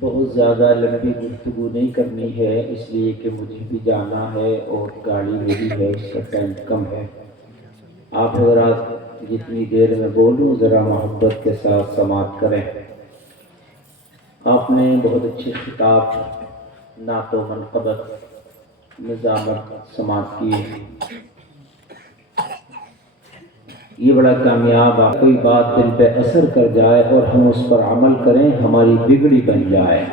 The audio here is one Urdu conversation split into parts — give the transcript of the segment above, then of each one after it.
بہت زیادہ لمبی گفتگو نہیں کرنی ہے، اس لیے کہ مجھے بھی جانا ہے اور گاڑی میری ہے، اس کا ٹائم کم ہے۔ آپ حضرات جتنی دیر میں بولوں ذرا محبت کے ساتھ سماعت کریں۔ آپ نے بہت اچھی خطاب، نعت و منقبت، نظامت سماعت کی۔ یہ بڑا کامیاب ہے، کوئی بات دل پہ اثر کر جائے اور ہم اس پر عمل کریں، ہماری بگڑی بن جائے،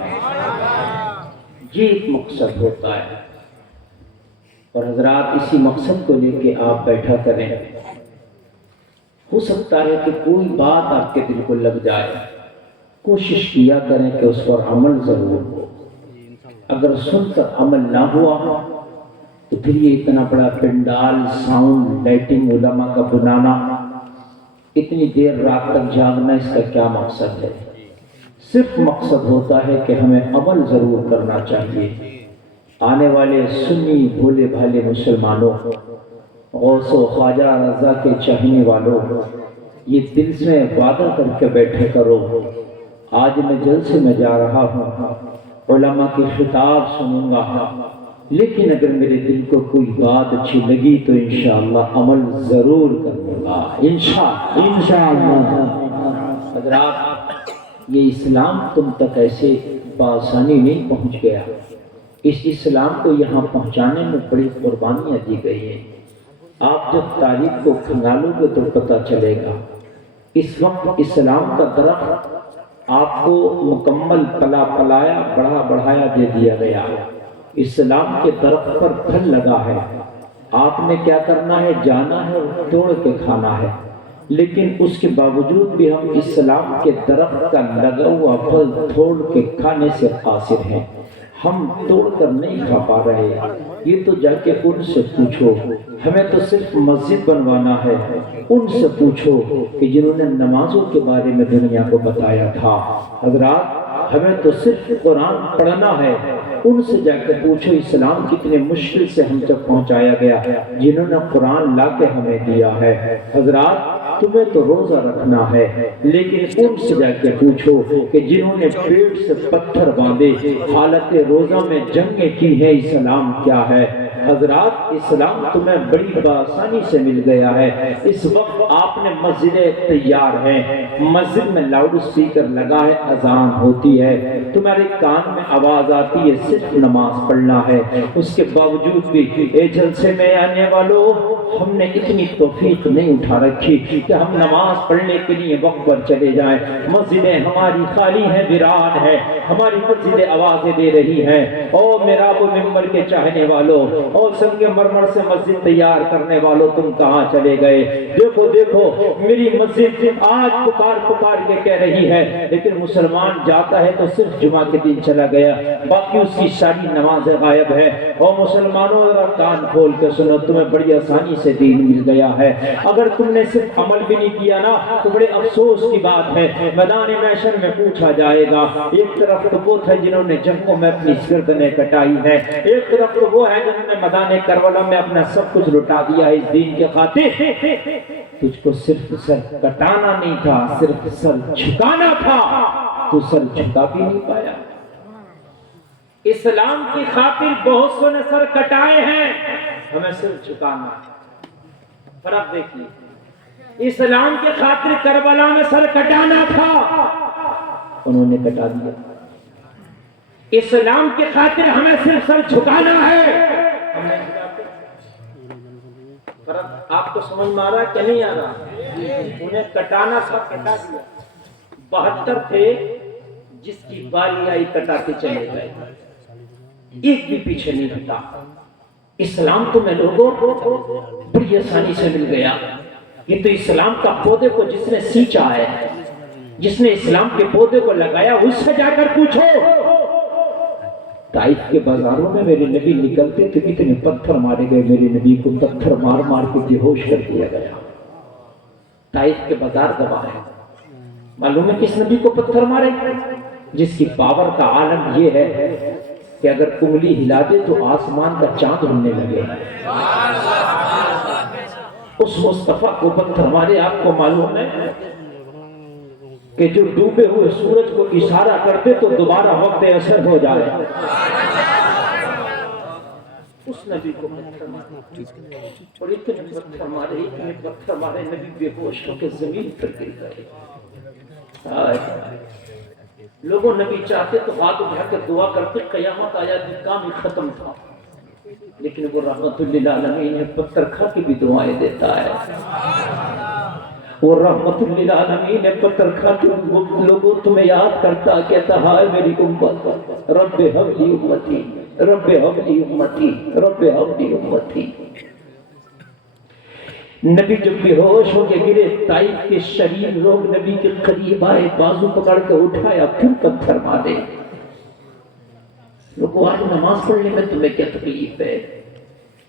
یہ ایک مقصد ہوتا ہے۔ اور حضرات اسی مقصد کو لے کے آپ بیٹھا کریں۔ ہو سکتا ہے کہ کوئی بات آپ کے دل کو لگ جائے، کوشش کیا کریں کہ اس پر عمل ضرور ہو۔ اگر سن کر عمل نہ ہوا تو پھر یہ اتنا بڑا پنڈال، ساؤنڈ، لائٹنگ، علماء کا بنانا، اتنی دیر رات تک جاگنا، اس کا کیا مقصد ہے؟ صرف مقصد ہوتا ہے کہ ہمیں عمل ضرور کرنا چاہیے۔ آنے والے سنی بھولے بھالے مسلمانوں، غوث و خواجہ رضا کے چاہنے والوں، یہ دل سے وعدہ کر کے بیٹھے کرو، آج میں جلسے میں جا رہا ہوں، علماء کی خطاب سنوں گا، لیکن اگر میرے دل کو کوئی بات اچھی لگی تو انشاءاللہ عمل ضرور کروں گا، انشاءاللہ۔ حضرات یہ اسلام تم تک ایسے بآسانی نہیں پہنچ گیا، اس اسلام کو یہاں پہنچانے میں بڑی قربانیاں دی گئی ہیں۔ آپ جب تاریخ کو کھنگالو گے تو پتہ چلے گا، اس وقت اسلام کا درخت آپ کو مکمل پلا پلایا، بڑھا بڑھایا دے دیا گیا۔ اسلام کے درخت پر پھل لگا ہے، آپ نے کیا کرنا ہے؟ جانا ہے اور توڑ کے کھانا ہے۔ لیکن اس کے باوجود بھی ہم اسلام کے درخت کا لگا ہوا پھل توڑ کے کھانے سے قاصر ہیں، ہم توڑ کر نہیں کھا پا رہے۔ یہ تو جا کے ان سے پوچھو، ہمیں تو صرف مسجد بنوانا ہے، ان سے پوچھو کہ جنہوں نے نمازوں کے بارے میں دنیا کو بتایا تھا۔ حضرات ہمیں تو صرف قرآن پڑھنا ہے، ان سے جا کے پوچھو اسلام کتنے مشکل سے ہم تک پہنچایا گیا، جنہوں نے قرآن لا کے ہمیں دیا ہے۔ حضرات تمہیں تو روزہ رکھنا ہے، لیکن ان سے جا کے پوچھو کہ جنہوں نے پیٹ سے پتھر باندھے حالت روزہ میں جنگیں کی ہیں، اسلام کیا ہے؟ حضرات اسلام تمہیں بڑی بآسانی سے مل گیا ہے۔ اس وقت آپ نے مسجدیں تیار ہیں، مسجد میں لاؤڈ سپیکر لگا ہے، اذان ہوتی ہے، تمہارے کان میں آواز آتی ہے، صرف نماز پڑھنا ہے۔ اس کے باوجود بھی اے جلسے میں آنے والوں، ہم نے اتنی توفیق نہیں اٹھا رکھی کہ ہم نماز پڑھنے کے لیے وقت پر چلے جائیں۔ مسجدیں ہماری خالی ہیں، ویران ہے، ہماری مسجدیں آوازیں دے رہی ہیں۔ او محراب و منبر کے چاہنے والوں، او سنگ مرمر سے مسجد تیار کرنے والوں، تم کہاں چلے گئے؟ دیکھو دیکھو میری مسجد آج پکار پکار کے کہہ رہی ہے، لیکن مسلمان جاتا ہے تو صرف جمعہ کے دن چلا گیا، باقی اس کی ساری نمازیں غائب ہے۔ او مسلمانوں ذرا کان کھول کے سنو، تمہیں بڑی آسانی سے دین مل گیا ہے۔ اگر تم نے صرف عمل بھی نہیں کیا نا تو بڑے افسوس کی بات ہے، میدان محشر میں پوچھا جائے گا۔ ایک طرف تو وہ تھے جنہوں نے جنگوں میں اپنی گردنیں کٹائی ہے، ایک طرف تو وہ ہے جنہوں نے میدان کربلا میں اپنا سب کچھ لٹا دیا ہے اس دین کے خاطر۔ تجھ کو صرف سر کٹانا نہیں تھا، صرف سر جھکانا تھا، تو سر جھکا بھی نہیں پایا۔ اسلام کی خاطر بہت سو نے سر کٹائے ہیں، ہمیں سر جھکانا ہے۔ فرق دیکھیے، اسلام کی خاطر کربلا میں سر کٹانا تھا، انہوں نے کٹا دیا۔ اسلام کی خاطر ہمیں صرف سر جھکانا ہے، فرق آپ کو سمجھ میں آ رہا ہے کہ نہیں آ رہا؟ انہیں کٹانا تھا، کٹا دیا۔ 72 تھے، جس کی باری آئی کٹاتے چلے گئے، ایک بھی پیچھے نہیں ہٹا۔ اسلام تو میں لوگوں کو بڑی آسانی سے مل گیا۔ یہ تو اسلام کا پودے کو جس نے سینچا ہے، جس نے اسلام کے پودے کو لگایا، اس سے جا کر پوچھو۔ طائف کے بازاروں میں میرے نبی نکلتے تو کتنے پتھر مارے گئے، میرے نبی کو پتھر مار مار کے بے ہوش کر دیا گیا۔ طائف کے بازار گواہ ہے۔ معلوم ہے کس نبی کو پتھر مارے؟ جس کی پاور کا عالم یہ ہے کہ اگر انگلی ہلا دے تو آسمان کا چاند ہلنے لگے۔ اس مصطفیٰ کو پتھر مارے، آپ کو معلوم ہے کہ جو ڈوبے ہوئے سورج کو اشارہ کرتے تو دوبارہ وقت اثر ہو جائے. اس نبی کو پتھر مارے اور اتنے پتھر مارے نبی بے ہوش ہو کے زمین پر گر گئے. لوگوں نبی چاہتے تو ہاتھ اٹھا کے دعا کرتے, قیامت آیا کہ کام ہی ختم تھا, لیکن وہ رحمت للعالمین ہے, پتھر کھا کے بھی دعائیں دیتا ہے. وہ رحمت للعالمین ہے, پتھر کھا کے لوگوں تمہیں یاد کرتا, کہتا ہائے میری امت, رب ہب لی امتی, رب ہب لی امتی, رب ہب لی امتی. نبی جب بے ہوش ہو کے گرے, طائف کے شریف لوگ نبی کے قریب آئے, بازو پکڑ کے اٹھایا, پھر پتھر مارے. لوگوں آج نماز پڑھنے میں تمہیں کیا تکلیف ہے؟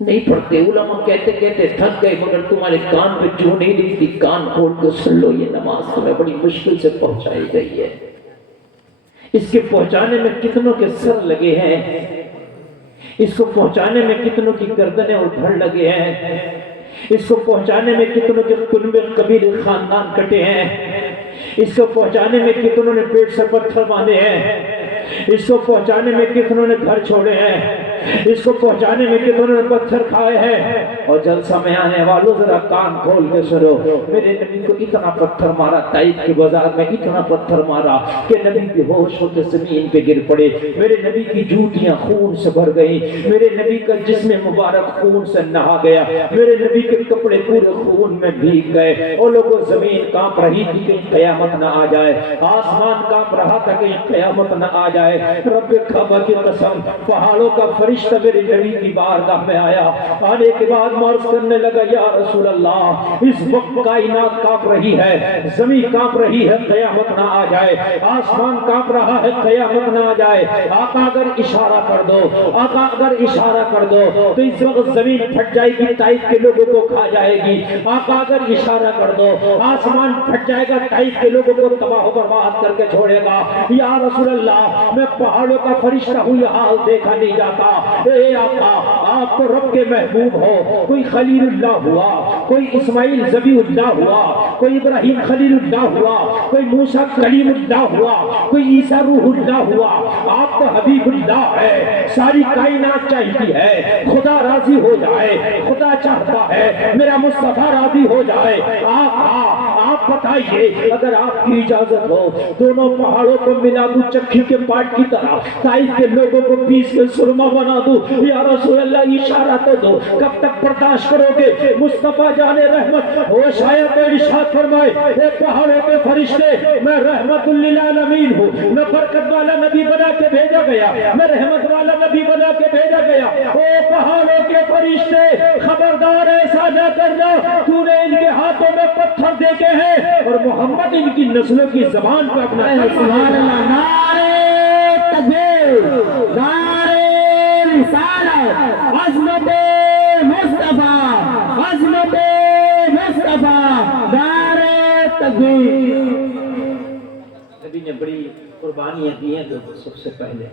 نہیں پڑھتے. علماء کہتے کہتے تھک گئے, مگر تمہارے کان پہ جو نہیں دکھتی, کان کھول کے سن لو, یہ نماز تمہیں بڑی مشکل سے پہنچائی گئی ہے. اس کے پہنچانے میں کتنوں کے سر لگے ہیں, اس کو پہنچانے میں کتنوں کی گردنیں اور دھڑ لگے ہیں, اس کو پہنچانے میں کتنوں کے قلب قبیل خاندان کٹے ہیں, اس کو پہنچانے میں کتنوں نے پیٹ سے پتھر باندھے ہیں, اس کو پہنچانے میں کتنوں نے گھر چھوڑے ہیں, اس کو پہنچانے میں کتنوں نے پتھر کھائے ہیں. اور جلسہ میں آنے والوں ذرا کان کھول کے سنو, میرے نبی کو اتنا پتھر مارا, طائف کے بازار میں اتنا پتھر مارا کہ نبی بے ہوش ہو کے زمین پہ گر پڑے. میرے نبی کی جوتیاں خون سے بھر گئی, میرے نبی کا جسم مبارک خون سے نہا گیا, میرے نبی کے کپڑے پورے خون میں بھیگ گئے. اور لوگوں زمین کانپ رہی تھی کہ قیامت نہ آ جائے, آسمان کانپ رہا تھا کہ قیامت نہ آ جائے. رب کعبہ کی قسم, پہاڑوں کا فرشتہ میرے نبی کی بارگاہ میں آیا, آنے کے بعد مرض کرنے لگا, یا رسول اللہ, اس وقت کائنات کانپ رہی ہے, زمین کانپ رہی ہے, قیامت نہ آ جائے, آسمان کانپ رہا ہے, قیامت نہ آ جائے. آقا اگر اشارہ کر دو, آقا اگر اشارہ کر دو تو اس وقت زمین پھٹ جائے گی, طائف کے لوگوں کو کھا جائے گی. آقا اگر اشارہ کر دو, آسمان پھٹ جائے گا, طائف کے لوگوں کو تباہ و برباد کر کے چھوڑے گا. یا رسول اللہ, میں پہاڑوں کا فرشتہ ہوں, یہ حال دیکھا نہیں جاتا. اے آقا, آپ تو رب کے محبوب ہو, کوئی خلیل اللہ ہوا, کوئی اسماعیل ذبیح اللہ ہوا, کوئی ابراہیم خلیل اللہ ہوا, کوئی موسیٰ کلیم اللہ ہوا, کوئی عیسیٰ روح اللہ ہوا, آپ تو حبیب اللہ ہے. ساری کائنات چاہتی ہے خدا راضی ہو جائے, خدا چاہتا ہے میرا مصطفیٰ راضی ہو جائے. آپ بتائیے, اگر آپ کی اجازت ہو, دونوں پہاڑوں کو ملا دوں چکی کے پاٹ کی طرح, طائف کے لوگوں کو پیس کے سرما بنا دوں. یا رسول اللہ, اشارہ تو دو, کب تک برداشت کرو گے؟ مصطفیٰ جان رحمت ہوش آیا تو ارشاد فرمائے, اے پہاڑوں کے فرشتے, میں رحمت للعالمین ہوں, میں برکت والا نبی بنا کے بھیجا گیا, میں رحمت والا نبی بنا کے بھیجا گیا. او پہاڑوں کے فرشتے, خبردار ایسا نہ کرنا, تو نے ان کے ہاتھوں میں پتھر دیکھے ہیں اور محمد ان کی نسلوں کی زبان پر اپنا سبحان اللہ. نعرہ تکبیر, نعرہ رسالت, عظمت مصطفیٰ, عظمت مصطفیٰ, نعرہ تکبیر. نبی نے بڑی قربانیاں دی ہیں. سب سے پہلے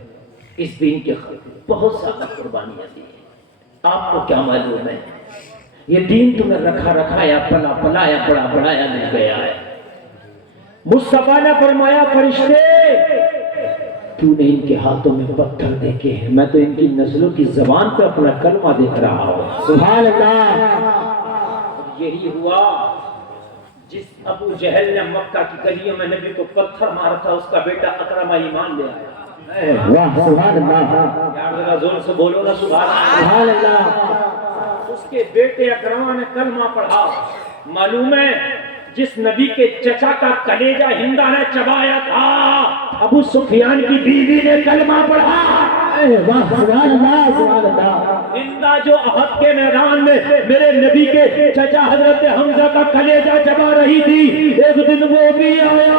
اس دین کے خاطر بہت زیادہ قربانیاں دی ہیں. آپ کو کیا معلوم ہے, یہ دین تمہیں رکھا رکھایا, پلا پلایا, بڑا بڑھایا نہیں گیا ہے. مصطفیٰ نے فرمایا, فرشتے, تو نے ان کے ہاتھوں میں پتھر دیکھے ہیں, میں تو ان کی نسلوں کی زبان پہ اپنا کلمہ دیکھ رہا ہوں. سبحان اللہ. یہی ہوا جس ابو جہل نے مکہ کی گلیوں میں نبی کو پتھر مارا تھا, اس کا بیٹا اکرمہ ایمان لے آیا. واہ, سبحان اللہ. یار ذرا زور سے بولو نا, سبحان اللہ. اس کے بیٹے اکرمہ نے کلمہ پڑھا. معلوم ہے جس نبی کے چچا کا کلیجہ ہندا نے چبایا تھا, ابو سفیان کی بیوی نے کلمہ پڑھا. واہ, سبحان اللہ, سبحان اللہ. ہندا جو احد کے میدان میں میرے نبی کے چچا حضرت حمزہ کا کلیجہ چبا رہی تھی, ایک دن وہ بھی آیا.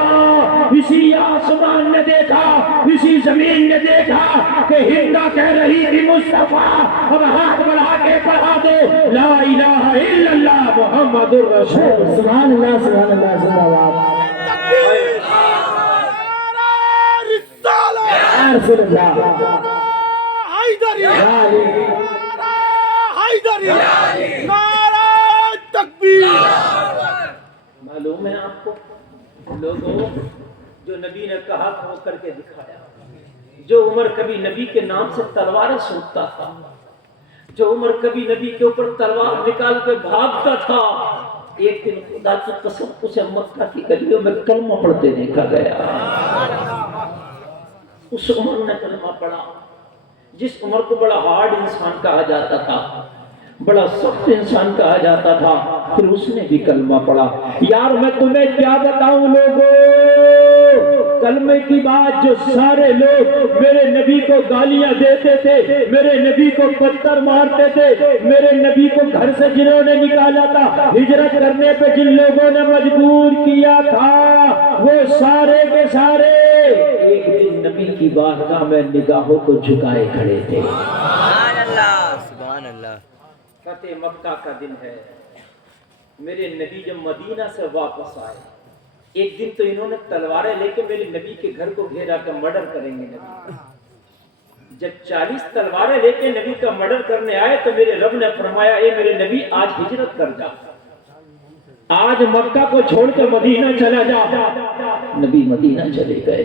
اسی آسمان نے دیکھا, اسی زمین نے دیکھا کہ ہندا کہہ رہی تھی, مصطفیٰ اب ہاتھ بڑھا کے پڑھا دو, لا الہ الا اللہ محمد الرسول. سبحان اللہ, سبحان اللہ, سبحان اللہ. رسول اللہ معلوم ہے آپ کو لوگوں, جو نبی نے کہا تھا وہ کر کے دکھایا. جو عمر کبھی نبی کے نام سے تلواریں سونپتا تھا, جو عمر کبھی نبی کے اوپر تلوار نکال کے بھاگتا تھا, ایک دن خدا کی قسم اسے مکہ کی گلیوں میں کلمہ پڑھتے دیکھا گیا. اس عمر نے کلمہ پڑھا جس عمر کو بڑا ہارڈ انسان کہا جاتا تھا, بڑا سخت انسان کہا جاتا تھا, پھر اس نے بھی کلمہ پڑھا. یار میں تمہیں کیا بتاؤں لوگوں, کلمے کی بات جو سارے لوگ میرے نبی کو گالیاں دیتے تھے, میرے نبی کو پتھر مارتے تھے, میرے نبی کو گھر سے جنہوں نے نکالا تھا, ہجرت کرنے پہ جن لوگوں نے مجبور کیا تھا, وہ سارے کے سارے ایک دن نبی کی بارگاہ میں نگاہوں کو جھکائے کھڑے تھے. سبحان اللہ, سبحان اللہ. فتح مکہ کا دن ہے. میرے نبی جب مدینہ سے واپس آئے, ایک دن تو انہوں نے تلواریں لے کے میرے نبی کے گھر کو گھیرا کر مرڈر کریں گے نبی. جب 40 تلواریں لے کے نبی کا مرڈر کرنے آئے تو میرے رب نے فرمایا, اے میرے نبی آج ہجرت کر جا, آج مکہ کو چھوڑ کے مدینہ چلا جا. نبی مدینہ چلے گئے,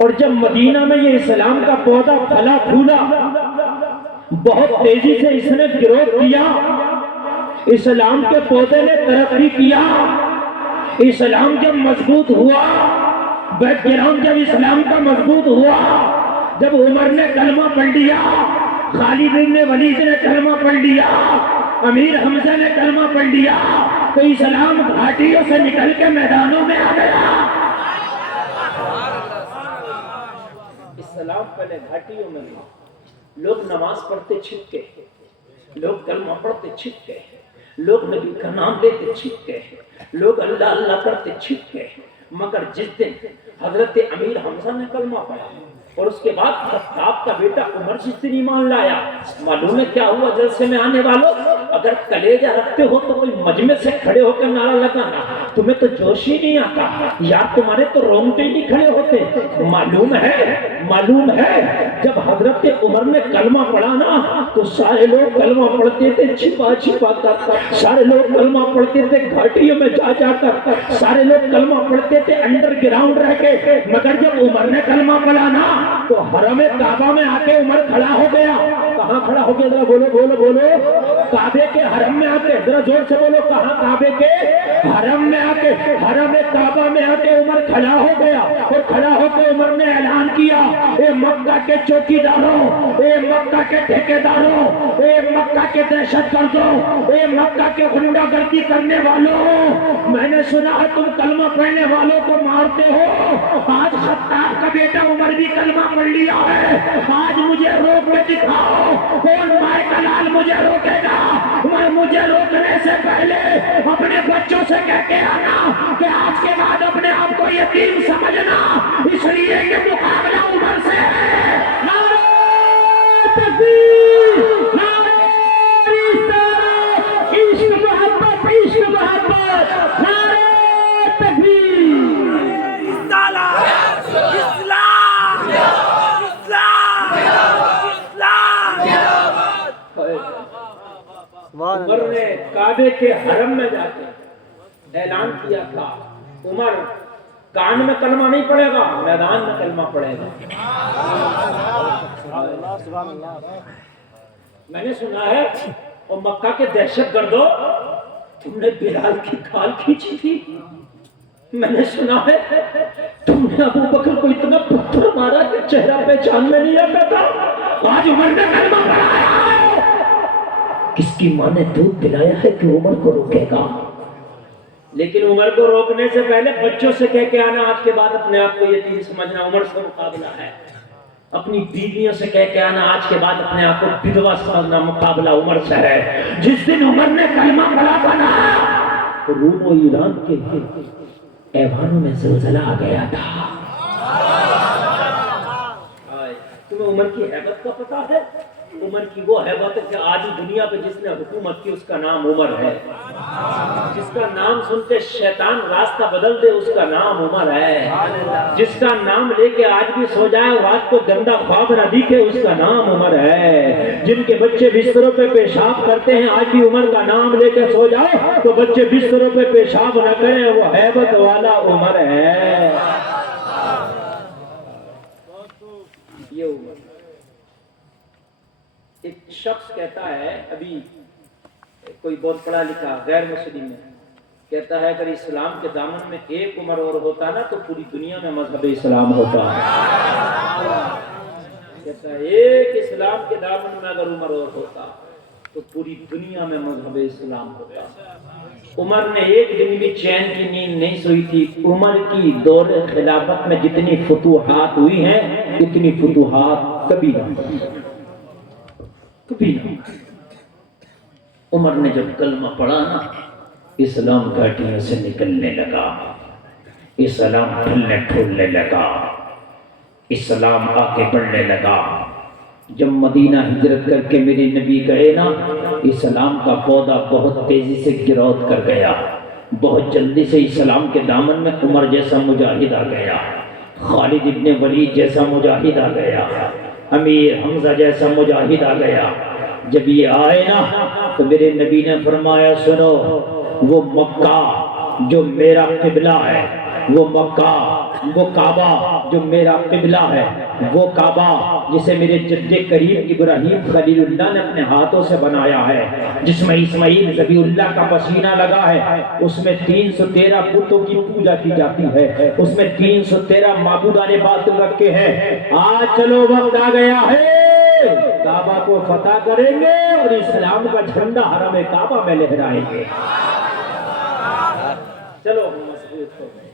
اور جب مدینہ میں یہ اسلام کا پودا پھلا پھولا, بہت تیزی سے اس نے گروتھ کیا, اسلام کے پودے نے ترقی کیا, اسلام جب مضبوط ہوا, بیک گراؤنڈ جب اسلام کا مضبوط ہوا, جب عمر نے کلمہ پڑھ لیا, خالد بن ولید نے کلمہ پڑھ لیا, امیر حمزہ نے کلمہ پڑھ لیا, تو اسلام گھاٹیوں سے نکل کے میدانوں میں آ گیا. اسلام پہلے گھاٹیوں میں تھا, لوگ نماز پڑھتے چھپ کے, لوگ کلمہ پڑھتے چھپ کے, لوگ نبی کا نام لیتے چھپ کے, لوگ اللہ اللہ کرتے چھپ کے. مگر جس دن حضرت امیر حمزہ نے کلمہ پڑھا اور اس کے بعد خطاب کا بیٹا عمر جس دن ایمان لایا, معلوم ہے کیا ہوا جلسے میں آنے والوں, اگر کلیجہ رکھتے ہو تو کوئی مجمع سے کھڑے ہو کر نعرہ لگانا, تمہیں تو جوش ہی نہیں آتا یار, تمہارے تو رونگٹے نہیں کھڑے ہوتے. معلوم ہے جب حضرت عمر نے کلمہ پڑھا نا تو سارے لوگ کلمہ پڑھتے تھے چھپا چھپا کر, سارے لوگ کلمہ پڑھتے تھے گھاٹیوں میں جا جا کر, سارے لوگ کلمہ پڑھتے تھے انڈر گراؤنڈ رہ کے. مگر جب عمر نے کلمہ پڑھا نا تو حرم کعبہ میں آ کے عمر کھڑا ہو گیا. کہاں کھڑا ہو گیا, ذرا بولو بولو بولو, کعبے کے حرم میں آ کے, ذرا زور سے بولو, کہاں کعبے کے حرم میں آ کے, حرم کعبہ میں آ کے عمر کھڑا ہو گیا. اور کھڑا ہو کے عمر نے اعلان کیا, اے مکہ کے چوکیداروں, اے مکہ کے ٹھیکیداروں, اے مکہ کے دہشت گردوں, اے مکہ کے غنڈہ گردی کرنے والوں, میں نے سنا ہے تم کلمہ پڑھنے والوں کو مارتے ہو. آج خطاب کا بیٹا عمر بھی کلمہ پڑھ لیا ہے, آج مجھے روک کے دکھاؤ کون مائے کا لال مجھے روکے گا. مجھے روکنے سے پہلے اپنے بچوں سے کہہ کے آنا کہ آج کے بعد اپنے آپ کو یتیم سمجھنا, اس لیے کہ مقابلہ عمر سے ہے. نعرہ تکبیر, نعرہ رسالت, عشق محبت, عشق محبت, نعرہ تکبیر. عمر نے کعبے کے حرم میں جا کے اعلان کیا تھا, عمر کان میں کلمہ نہیں پڑھے گا, میدان میں کلمہ پڑھے گا. میں نے سنا ہے اور مکہ کے دہشت گردوں, تم نے بلال کی کھال کھینچی تھی. میں نے سنا ہے تم نے ابو بکر کو اتنا پتھر مارا کہ چہرہ پہچان میں نہیں آتا تھا. آج عمر نے کلمہ پڑھایا. کس کی ماں نے دودھ پلایا ہے کہ عمر کو روکے گا. لیکن عمر کو روکنے سے پہلے بچوں سے کہہ کے آنا آج کے بعد اپنے آپ کو یتیم سمجھنا عمر سے مقابلہ ہے. اپنی بیویوں سے کہہ کے آنا آج کے بعد اپنے آپ کو بدوا سمجھنا مقابلہ عمر سے ہے. جس دن عمر نے کلمہ پڑھا تھا نا, روم و ایران کے ایوانوں میں زلزلہ آ گیا تھا. تمہیں عمر کی ہیبت کا پتہ ہے؟ عمر کی وہ ہیبت ہے کہ آج دنیا پہ جس نے حکومت کی اس کا نام عمر ہے. جس کا نام سنتے شیطان راستہ بدل دے اس کا نام عمر ہے. جس کا نام لے کے آج بھی سو جائے اور رات کو گندا خواب نہ دکھے اس کا نام عمر ہے. جن کے بچے بستروں پہ پیشاب کرتے ہیں آج بھی عمر کا نام لے کے سو جاؤ تو بچے بستروں پہ پیشاب نہ کریں, وہ ہیبت والا عمر ہے. شخص کہتا ہے، ابھی کوئی بہت پڑھا لکھا غیر مسلم ہے، کہتا ہے اگر اسلام کے دامن میں ایک عمر اور ہوتا نا تو پوری دنیا میں مذہب اسلام ہوتا ہے۔ کہتا ہے ایک اسلام کے دامن میں اگر عمر اور ہوتا تو پوری دنیا میں مذہب اسلام ہوتا۔ عمر نے ایک دن بھی چین کی نیند نہیں سوئی تھی۔ عمر کی دور خلافت میں جتنی فتوحات ہوئی ہیں اتنی فتوحات کبھی نہ ہوئی، کبھی نہ ہوئی۔ عمر نے جب کلمہ پڑھا نا، اسلام گھاٹیوں سے نکلنے لگا، اسلام پھلنے پھولنے لگا، اسلام آگے بڑھنے لگا۔ جب مدینہ ہجرت کر کے میرے نبی گئے نا، اسلام کا پودا بہت تیزی سے گروتھ کر گیا، بہت جلدی سے اسلام کے دامن میں عمر جیسا مجاہد آ گیا، خالد ابن ولید جیسا مجاہد آ گیا، امیر حمزہ جیسا مجاہد آ گیا۔ جب یہ آئے نا تو میرے نبی نے فرمایا سنو، وہ مکہ جو میرا قبلہ ہے، وہ مکہ، وہ کعبہ جو میرا قبلہ ہے، وہ کعبہ جسے میرے جد کریم ابراہیم خلیل اللہ نے اپنے ہاتھوں سے بنایا ہے، جس میں اسماعیل ذبیح اللہ کا پسینہ لگا ہے، اس میں 313 بتوں کی پوجا کی جاتی ہے، اس میں 313 معبودان باطل رکھے ہیں۔ آج چلو وقت آ گیا ہے، کعبہ کو فتح کریں گے اور اسلام کا جھنڈا حرم کعبہ میں لہرائیں گے۔ چلو ہم مضبوط ہو گئے،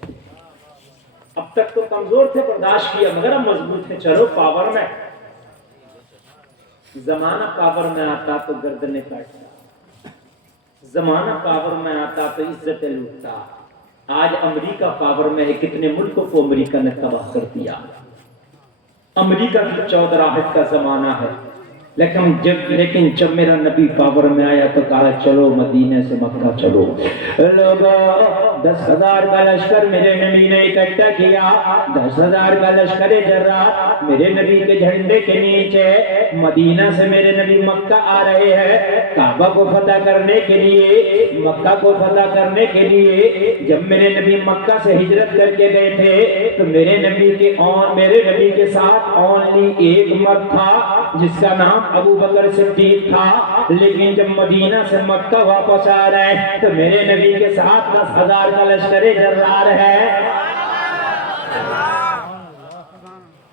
اب تک تو کمزور تھے، برداشت کیا، مگر اب مضبوط تھے، چلو پاور میں۔ زمانہ پاور میں آتا تو گردنیں کاٹتا، زمانہ پاور میں آتا تو عزت لوٹتا۔ آج امریکہ پاور میں ہے، کتنے ملکوں کو امریکہ نے تباہ کر دیا۔ امریکہ کی چودراہٹ کا زمانہ ہے، لیکن جب میرا نبی پاور میں آیا تو کہا چلو مدینے سے مکہ چلو۔ لوگوں 10,000 کا لشکر میرے نبی نے اکٹھا کیا، 10,000 کا لشکر جرات میرے نبی کے جھنڈے کے نیچے، مدینہ سے میرے نبی مکہ آ رہے ہیں کعبہ کو فتح کرنے کے لیے، مکہ کو فتح کرنے کے لیے۔ جب میرے نبی مکہ سے ہجرت کر کے گئے تھے تو میرے نبی کے ساتھ اونلی ایک مرد تھا جس کا نام ابو بکر صدیق تھا، لیکن جب مدینہ سے مکہ واپس آ رہے ہیں تو میرے نبی کے ساتھ 10,000 کا لشکر جرار ہے۔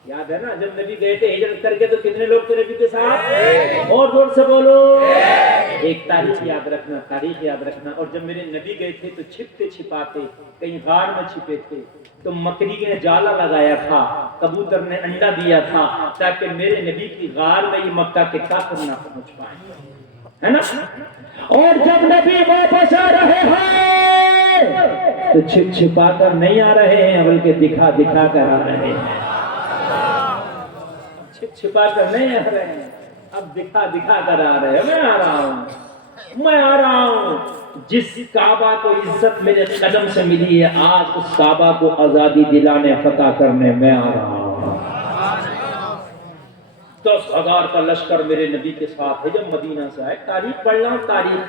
یاد ہے نا جب نبی گئے تھے ہجرت کر کے تو کتنے لوگ تھے نبی کے ساتھ؟ اور زور سے بولو۔ ایک تاریخ یاد رکھنا، تاریخ یاد رکھنا۔ اور جب میرے نبی گئے تھے تو چھپتے چھپاتے کہیں غار میں چھپے تھے، تو مکڑی نے جالا لگایا تھا، کبوتر نے انڈا دیا تھا تاکہ میرے نبی کی غار میں یہ مکہ کے کافر نہ پہنچ پائیں، ہے نا؟ اور جب نبی واپس آ رہے ہیں تو چھپ چھپا کر نہیں آ رہے ہیں بلکہ دکھا دکھا کر آ رہے ہیں، چھپ چھپا کر نہیں آ رہے ہیں، اب دکھا دکھا کر آ رہے ہیں۔ میں آ رہا ہوں، میں آ رہا ہوں۔ جس کعبہ کو عزت میرے قدم سے ملی ہے، آج اس کعبہ کو آزادی دلانے فتح کرنے میں آ رہا ہوں۔ 10,000 کا لشکر میرے نبی کے ساتھ ہے جب مدینہ سے آئے۔ تاریخ پڑھ رہا ہوں، تاریخ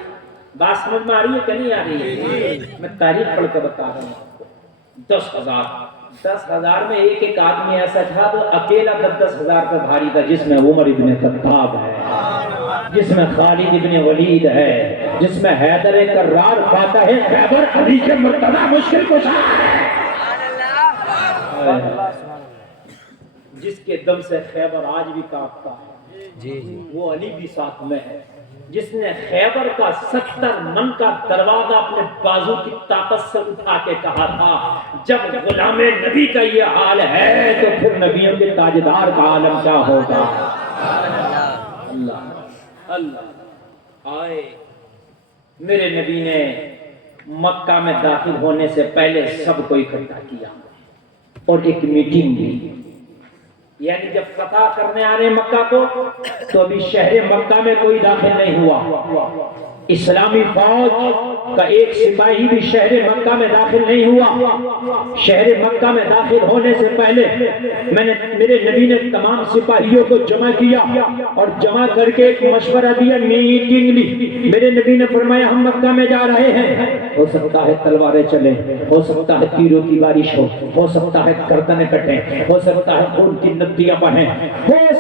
بات سمجھ میں آ رہی ہے کہ نہیں آ رہی ہے؟ میں تاریخ پڑھ کے بتا رہا ہوں۔ 10,000 میں ایک ایک آدمی ایسا تھا جو اکیلا 10,000 پر بھاری تھا، جس میں عمر ابن خطاب ہے، جس میں خالد ابن ولید ہے، جس میں حیدر کرار فاتح خیبر علی کے مرتضی مشکل کشا ہے، جس کے دم سے خیبر آج بھی کانپتا ہے، وہ علی بھی ساتھ میں ہے، جس نے خیبر کا 70 من کا دروازہ اپنے بازو کی طاقت سے اٹھا کے کہا تھا جب غلام نبی کا یہ حال ہے تو پھر نبیوں کے تاجدار کا عالم کیا ہوگا۔ اللہ اللہ آئے، میرے نبی نے مکہ میں داخل ہونے سے پہلے سب کو اکٹھا کیا اور ایک میٹنگ دی، یعنی جب فتح کرنے آ رہے مکہ کو تو ابھی شہر مکہ میں کوئی داخل نہیں ہوا، اسلامی فوج کا ایک سپاہی بھی شہر مکہ میں داخل نہیں ہوا۔ شہر مکہ میں داخل ہونے سے پہلے میرے نبی نے تمام سپاہیوں کو جمع کیا اور جمع کر کے ایک مشورہ دیا، میٹنگ لی۔ میرے نبی نے فرمایا ہم مکہ میں جا رہے ہیں، ہو سکتا ہے تلواریں چلیں، ہو سکتا ہے تیروں کی بارش ہو سکتا ہے گردنیں کٹیں، ہو سکتا ہے خون کی ندیاں بہیں، ہو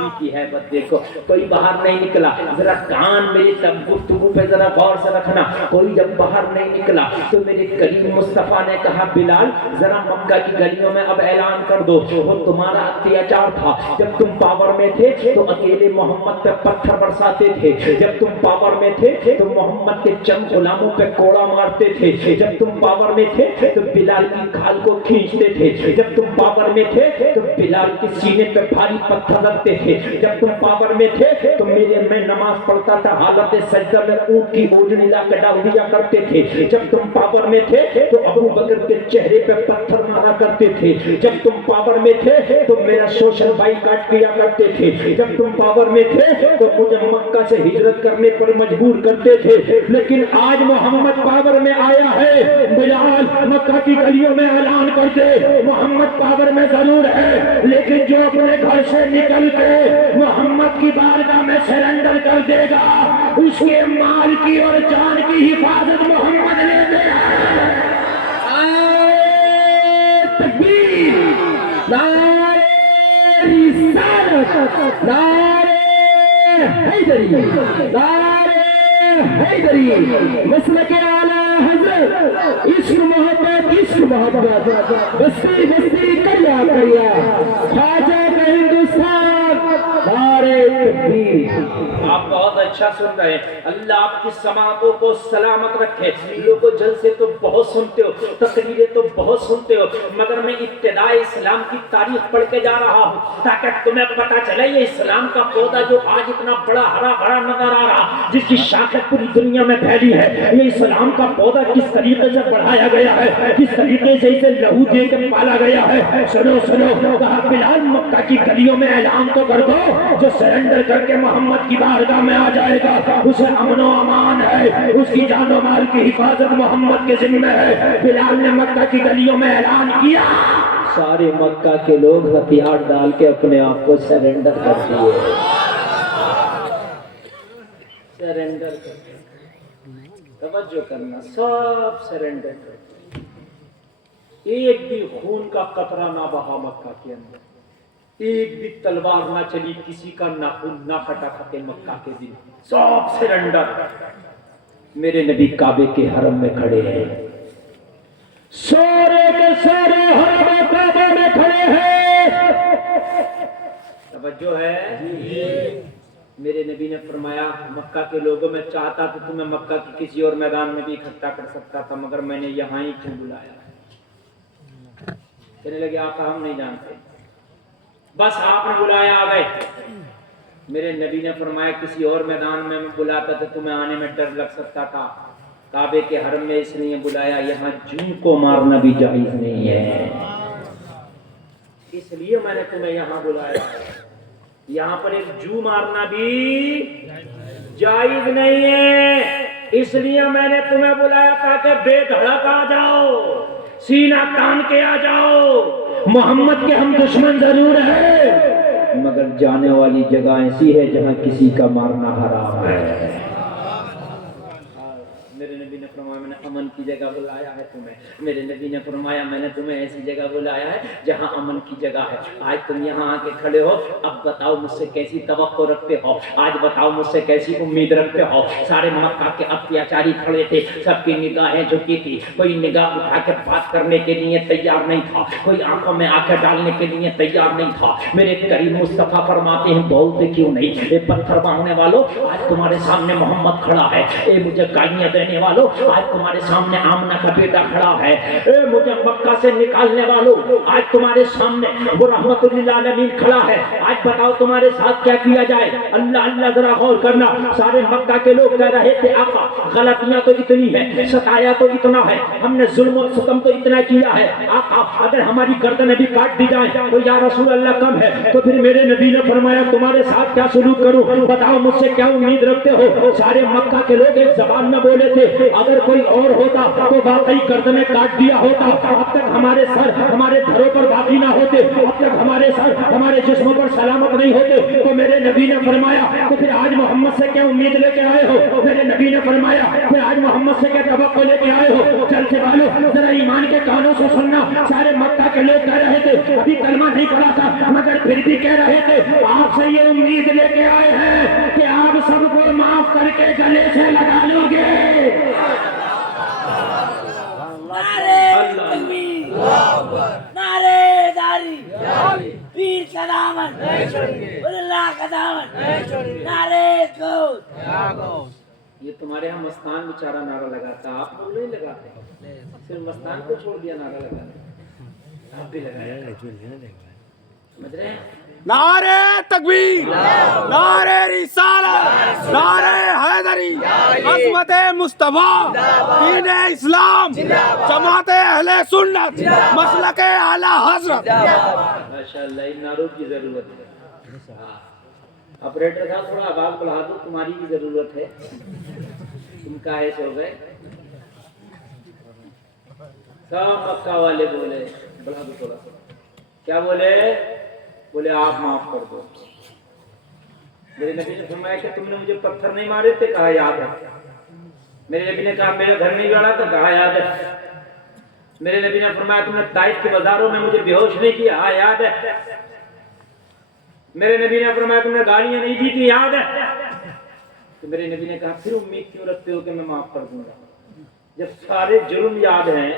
نبی کی حیبت دیکھو، کوئی باہر نہیں نکلا، ذرا کان میری تب گفتگو پہ ذرا غور سے رکھنا، کوئی جب باہر نہیں نکلا تو میرے کریم مصطفیٰ نے کہا بلال ذرا مکہ کی گلیوں میں اب اعلان کر دو، وہ تمہارا اتیاچار تھا، جب تم پاور میں تھے تو اکیلے محمد پہ پتھر برساتے تھے، جب تم پاور میں تھے تو محمد کے چند غلاموں پہ کوڑا مارتے تھے، جب تم پاور میں تھے تو بلال کی کھال کو کھینچتے تھے، جب تم پاور میں تھے تو بلال کے سینے پہ بھاری پتھر رکھتے تھے، جب تم پاور میں تھے تو میں نماز پڑھتا تھا حالت سجدہ میں اونٹ کی اوجھنی لا کے ڈال دیا کرتے تھے، جب تم پاور میں تھے تو ابو بکر کے چہرے پہ پتھر مارا کرتے تھے، جب تم پاور میں تھے تو میرا سوشل بائیکاٹ کیا کرتے تھے، جب تم پاور میں تھے تو مجھے مکہ سے ہجرت کرنے پر مجبور کرتے تھے، لیکن آج محمد پاور میں آیا ہے، بلال مکہ کی گلیوں میں اعلان کر دے محمد پاور میں ضرور ہے، لیکن جو اپنے گھر سے نکل کے محمد کی بارگاہ میں سرنڈر کر دے گا اس کے مال کی اور جان کی حفاظت محمد لے لے گا۔ تکبیر، نعرہ رسالت، نعرہ حیدری، نعرہ حیدری، مسلک اعلی حضرت، عشق محبت، عشق محبت، بستی بستی کریا کریا، خواجہ کا ہندوستان، نعرہ تکبیر۔ آپ بہت اچھا سن رہے ہیں، اللہ آپ کی سماعتوں کو سلامت رکھے۔ لوگوں جلسے تو بہت سنتے ہو، تقریریں تو بہت سنتے ہو، مگر میں ابتداء اسلام کی تاریخ پڑھ کے جا رہا ہوں تاکہ تمہیں پتہ چلے یہ اسلام کا پودا جو آج اتنا بڑا ہرا بھرا نظر آ رہا، جس کی شاخیں پوری دنیا میں پھیلی ہے، یہ اسلام کا پودا کس طریقے سے بڑھایا گیا ہے، کس طریقے سے اسے لہو دے کے پالا گیا ہے۔ سنو سنو، کہا بلال مکہ کی گلیوں میں اعلان تو کر دو، جو سرنڈر کر کے محمد کی بارگاہ میں آ جائے گا اسے امن و امان ہے، اس کی جان و مال کی حفاظت محمد کے ذمہ ہے۔ بلال نے مکہ کی گلیوں میں اعلان کیا، سارے مکہ کے لوگ ہتھیار ڈال کے اپنے آپ کو سرنڈر کر دیے، سرنڈر کر دیے۔ توجہ کرنا، سب سرنڈر کر دیے، ایک بھی خون کا قطرہ نہ بہا مکہ کے اندر، ایک بھی تلوار نہ چلی، کسی کا ناخن نہ کٹا کھٹے مکہ کے دن، سب سرنڈر۔ میرے نبی کعبے کے حرم میں کھڑے ہیں، سارے کے سارے حرم کعبہ میں کھڑے ہیں، توجہ ہے۔ میرے نبی نے فرمایا مکہ کے لوگوں میں چاہتا تو تمہیں مکہ کی کسی اور میدان میں بھی اکٹھا کر سکتا تھا، مگر میں نے یہاں ہی کیوں بلایا؟ کہنے لگے آقا ہم نہیں جانتے، بس آپ نے بلایا آ گئے۔ میرے نبی نے فرمایا کسی اور میدان میں بلاتا تو تمہیں آنے میں ڈر لگ سکتا تھا، کعبے کے حرم میں اس لیے بلایا یہاں جوں کو مارنا بھی جائز نہیں ہے، اس لیے میں نے تمہیں یہاں بلایا، یہاں پر ایک جو مارنا بھی جائز نہیں ہے، اس لیے میں نے تمہیں بلایا تاکہ بے دھڑک آ جاؤ، سینہ تان کے آ جاؤ، محمد کے ہم دشمن ضرور ہیں مگر جانے والی جگہ ایسی ہے جہاں کسی کا مارنا حرام ہے۔ میرے نبی نے فرمایا میں نے امن کی جگہ بلایا ہے تمہیں، میرے نبی نے فرمایا میں نے تمہیں ایسی جگہ بلایا ہے جہاں امن کی جگہ ہے۔ آج تم یہاں آ کے کھڑے ہو، اب بتاؤ مجھ سے کیسی توقع رکھتے ہو، آج بتاؤ مجھ سے کیسی امید رکھتے ہو۔ سارے مکہ کے اتیاچاری کھڑے تھے، سب کی نگاہیں جھکی تھی، کوئی نگاہ اٹھا کے بات کرنے کے لیے تیار نہیں تھا، کوئی آنکھوں میں آنکھیں ڈالنے کے لیے تیار نہیں تھا۔ میرے کریم مصطفیٰ فرماتے ہیں بولتے کیوں نہیں؟ اے پتھر مانگنے والوں، آج تمہارے سامنے محمد کھڑا ہے، اے مجھے گائیاں دینے والوں، آج تمہارے سامنے آمنہ کا بیٹا کھڑا ہے، اے مجھے مکہ سے نکالنے والوں، آج تمہارے سامنے وہ رحمت للعالمین کھڑا ہے، آج بتاؤ تمہارے ساتھ کیا کیا جائے؟ اللہ اللہ ذرا غور کرنا۔ سارے مکہ کے لوگ کہہ رہے تھے آقا غلطیاں تو اتنی ہے، ستایا تو اتنا ہے، ہم نے ظلم و ستم تو اتنا کیا ہے، آقا اگر ہماری گردنیں بھی کاٹ دی جائیں تو یا رسول اللہ کم ہے؟ تو پھر میرے نبی نے فرمایا تمہارے ساتھ کیا سلوک کروں، بتاؤ مجھ سے کیا امید رکھتے ہو؟ سارے مکہ کے لوگ ایک زبان میں بولے تھے اگر کوئی اور اور ہوتا تو واقعی گردنیں کاٹ دیا ہوتا. اب تک ہمارے سر ہمارے گھروں پر باقی نہ ہوتے, اب تک ہمارے سر ہمارے جسموں پر سلامت نہیں ہوتے. تو میرے نبی نے فرمایا تو پھر آج محمد سے کیا امید لے کے آئے ہو؟ میرے نبی نے فرمایا پھر آج محمد سے کیا توقع لے کے آئے ہو؟ چل کے والو ذرا ایمان کے کانوں سے سننا. سارے مکہ کے لوگ کہہ رہے تھے, ابھی کلمہ نہیں پڑا تھا مگر پھر بھی کہہ رہے تھے آپ سے یہ امید لے کے آئے ہیں کہ آپ سب کو معاف کر کے گلے سے لگا لو گے. نعرے تکبیر، نعرے داری، پیر کا دامن، اللہ کا دامن، نعرے غوث. یہ تمہارے ہاں مستان بیچارہ نعرہ لگاتا, آپ لوگ نہیں لگاتے, صرف مستان کو چھوڑ دیا نعرہ لگانے. آپ بھی لگایا, سمجھ رہے ہیں؟ نعرے تکبیر، نعرے رسالت، نعرے حیدری، عظمت مصطفیٰ، دین اسلام، جماعت اہل سنت، مسلک اعلی حضرت. ماشاءاللہ ان نعروں کی ضرورت ہے. آپریٹر صاحب تھوڑا آواز بڑھا دو, تمہاری بھی ضرورت ہے. تم کاہے سے ہو گئے؟ سب مکہ والے بولے, بڑھا دو تھوڑا سا. کیا بولے؟ بولے آپ معاف کر دو. میرے نبی نے فرمایا کہ تم نے مجھے پتھر نہیں مارے تھے, کہا یاد ہے. میرے نبی نے کہا میرا گھر نہیں جاڑا تھا, کہا یاد ہے. میرے نبی نے فرمایا تم نے طائف کے بازاروں میں مجھے بے ہوش نہیں کیا, ہاں یاد ہے. میرے نبی نے فرمایا تم نے گالیاں نہیں دی تھی, یاد ہے. تو میرے نبی نے کہا پھر امید کیوں رکھتے ہو کہ میں معاف کر دوں گا؟ جب سارے جرم یاد ہیں,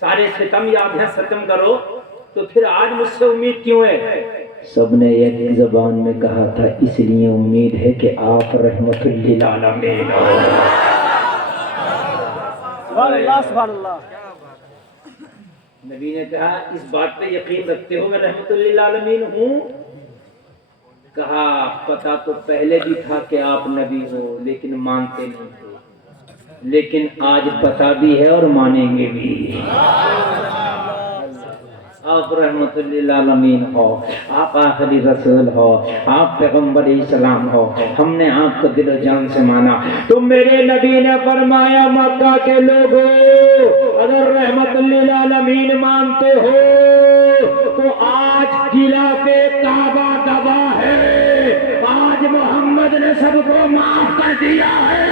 سارے ستم یاد ہیں, ستم کرو, تو پھر آج مجھ سے امید کیوں ہے؟ سب نے ایک زبان میں کہا تھا اس لیے امید ہے کہ آپ رحمت للعالمین ہو. سبحان اللہ، سبحان اللہ. نبی نے کہا اس بات پہ یقین رکھتے ہو میں رحمت للعالمین ہوں؟ کہا پتا تو پہلے بھی تھا کہ آپ نبی ہو لیکن مانتے نہیں تھے, لیکن آج پتا بھی ہے اور مانیں گے بھی. آپ رحمت للعالمین ہو, آپ آخری رسول ہو, آپ پیغمبر اسلام ہو, ہم نے آپ کو دل و جان سے مانا. تو میرے نبی نے فرمایا مکہ کے لوگوں اگر رحمت للعالمین مانتے ہو تو آج قلعہ پہ کعبہ گواہ ہے, آج محمد نے سب کو معاف کر دیا ہے.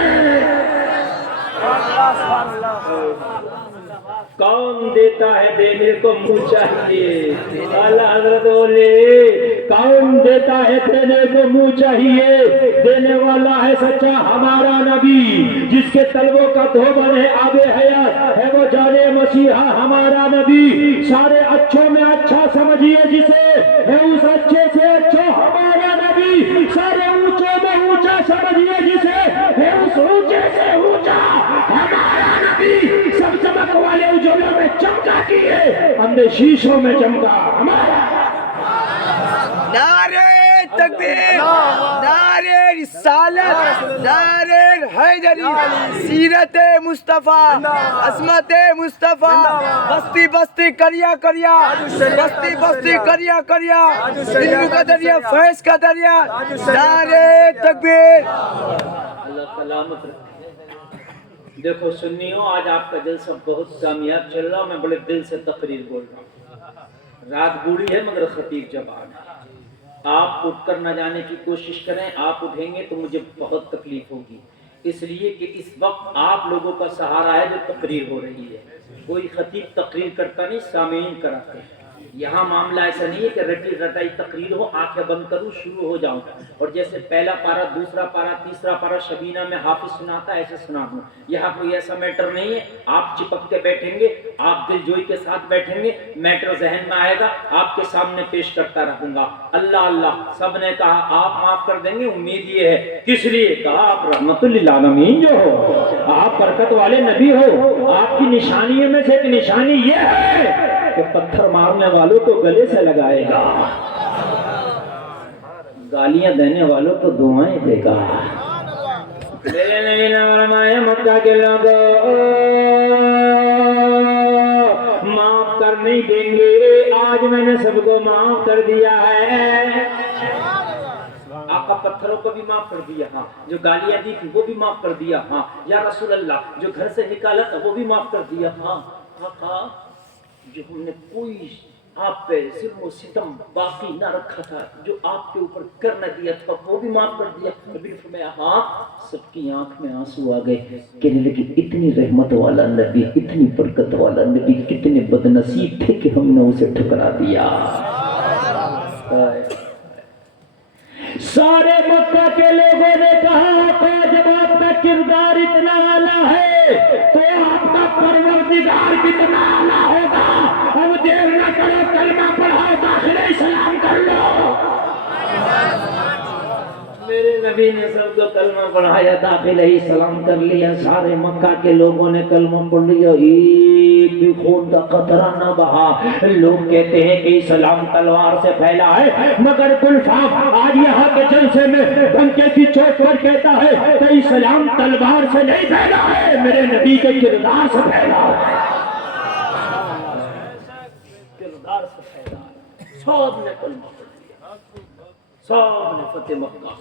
کون دیتا ہے دینے کو منہ چاہیے؟ اعلیٰ حضرت بولے کون دیتا ہے دینے کو منہ چاہیے؟ دینے والا ہے سچا ہمارا نبی, جس کے طلبوں کا دھوبن ہے آب حیات ہے وہ جانے مسیحا ہمارا نبی. سارے اچھوں میں اچھا سمجھیے جسے ہے اس اچھے سے اچھا ہمارا نبی. سارے اونچوں میں اونچا سمجھیے جسے ہے اس اونچے سے اونچا ہمارا نبی. سب چمک والے اجولوں میں چمکا کیے, اندھے شیشوں میں چمکا ہمارا. نعرے تکبیر، نعرے رسالت، نعرے حیدری، سیرت مصطفیٰ، عظمت مصطفیٰ, بستی بستی کریا کریا, بستی بستی کریا کریا, علم کا دریا, فیض کا دریا. نعرے تکبیر. اللہ سلامت رکھے. دیکھو سنیو, آج آپ کا جلسہ بہت کامیاب چل رہا, میں بڑے دل سے تقریر بول رہا ہوں. رات بوڑھی ہے مگر خطیب جوان ہے. آپ اٹھ کر نہ جانے کی کوشش کریں, آپ اٹھیں گے تو مجھے بہت تکلیف ہوگی, اس لیے کہ اس وقت آپ لوگوں کا سہارا ہے جو تقریر ہو رہی ہے. کوئی خطیب تقریر کرتا نہیں, سامعین کراتے ہیں. یہاں معاملہ ایسا نہیں ہے کہ رٹی رٹائی تقریر ہو, آنکھیں بند کروں شروع ہو جاؤں اور جیسے پہلا پارہ, دوسرا پارہ, تیسرا پارہ شبینہ میں حافظ سناتا ہے ایسے سنا دوں. یہاں کوئی ایسا میٹر نہیں ہے. آپ چپک کے بیٹھیں گے, آپ دل جوئی کے ساتھ بیٹھیں گے, میٹر ذہن میں آئے گا, آپ کے سامنے پیش کرتا رہوں گا. اللہ اللہ سب نے کہا آپ معاف کر دیں گے, امید یہ ہے. کس لیے کہا آپ رحمت للعالمین جو ہو, آپ برکت والے نبی ہو. آپ کی نشانیوں میں سے ایک نشانی یہ ہے کہ پتھر مارنے والوں کو گلے سے لگائے گا, گالیاں دینے والوں کو دعائیں دے گا. میرے نبی نے فرمایا مکہ کے لوگوں معاف کر نہیں دیں گے, آج میں نے سب کو معاف کر دیا ہے. اب آقا پتھروں کو بھی معاف کر دیا ہاں، جو گالیاں دی تھی وہ بھی معاف کر دیا ہاں، یا رسول اللہ جو گھر سے نکالا تھا وہ بھی معاف کر دیا ہاں، آقا جو ہم نے کوئی آپ پہ ظلم و ستم باقی نہ رکھا تھا، جو آپ کے اوپر کر نہ دیا تھا وہ بھی معاف کر دیا۔ نبی نے فرمایا ہاں، سب کی آنکھ میں آنسو آ گئے، کہنے لگے اتنی رحمت والا نبی، اتنی برکت والا نبی، کتنے بدنصیب تھے کہ ہم نے اسے ٹھکرا دیا۔ سارے مکہ کے لوگوں نے کہا آقا جب آپ کا کردار اتنا اعلیٰ ہے تو آپ کا پروردگار کتنا اعلیٰ ہوگا، اب دیر نہ کرو، کلمہ پڑھاؤ، داخل اسلام کر لو۔ میرے نبی نے سب کو کلمہ پڑھایا، داخل اسلام کر لیا، سارے مکہ کے لوگوں نے کلمہ پڑھ لیا، ایک بھی خون کا قطرہ نہ بہا۔ لوگ کہتے ہیں کہ اسلام تلوار سے پھیلا ہے، مگر گلفام آج یہاں کے جلسے میں ڈنکے کی چوٹ پر کہتا ہے کہ اسلام تلوار سے نہیں پھیلا ہے، میرے نبی کے کردار سے پھیلا ہے، کردار سے پھیلا ہے۔ سب نے کلمہ پڑھ لیا، سب نے فتح مکہ میں۔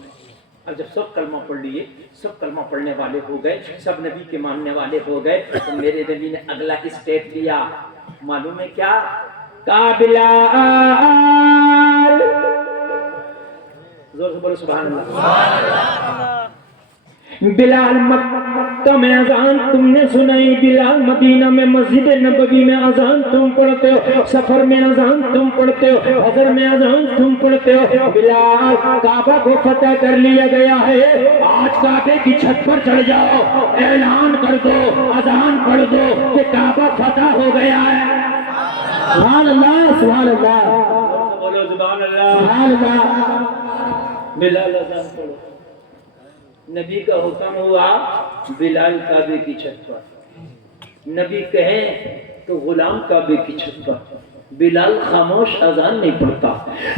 اب جب سب کلمہ پڑھ لیے، سب کلمہ پڑھنے والے ہو گئے، سب نبی کے ماننے والے ہو گئے، تو میرے نبی نے اگلا اسٹیپ لیا، معلوم ہے کیا؟ بلال، زور سے بولو سبحان اللہ۔ بلال مکہ میں اذان تم نے سنائی، بلال مدینہ میں مسجد نبوی میں اذان تم پڑھتے ہو، سفر میں اذان تم پڑھتے ہو، حضر میں اذان تم پڑھتے ہو۔ بلال کعبہ کو فتح کر لیا گیا ہے، آج کعبے کی چھت پر چڑھ جاؤ، اعلان کر دو، اذان پڑھ دو کہ کعبہ فتح ہو گیا ہے۔ سبحان اللہ، سبحان اللہ، بولو سبحان اللہ، سبحان اللہ۔ بلال اذان پڑھو، نبی کا حکم ہوا بلال کعبے کی چھت پر، نبی کہیں تو غلام کعبے کی چھت پر، بلال خاموش اذان نہیں پڑھتا۔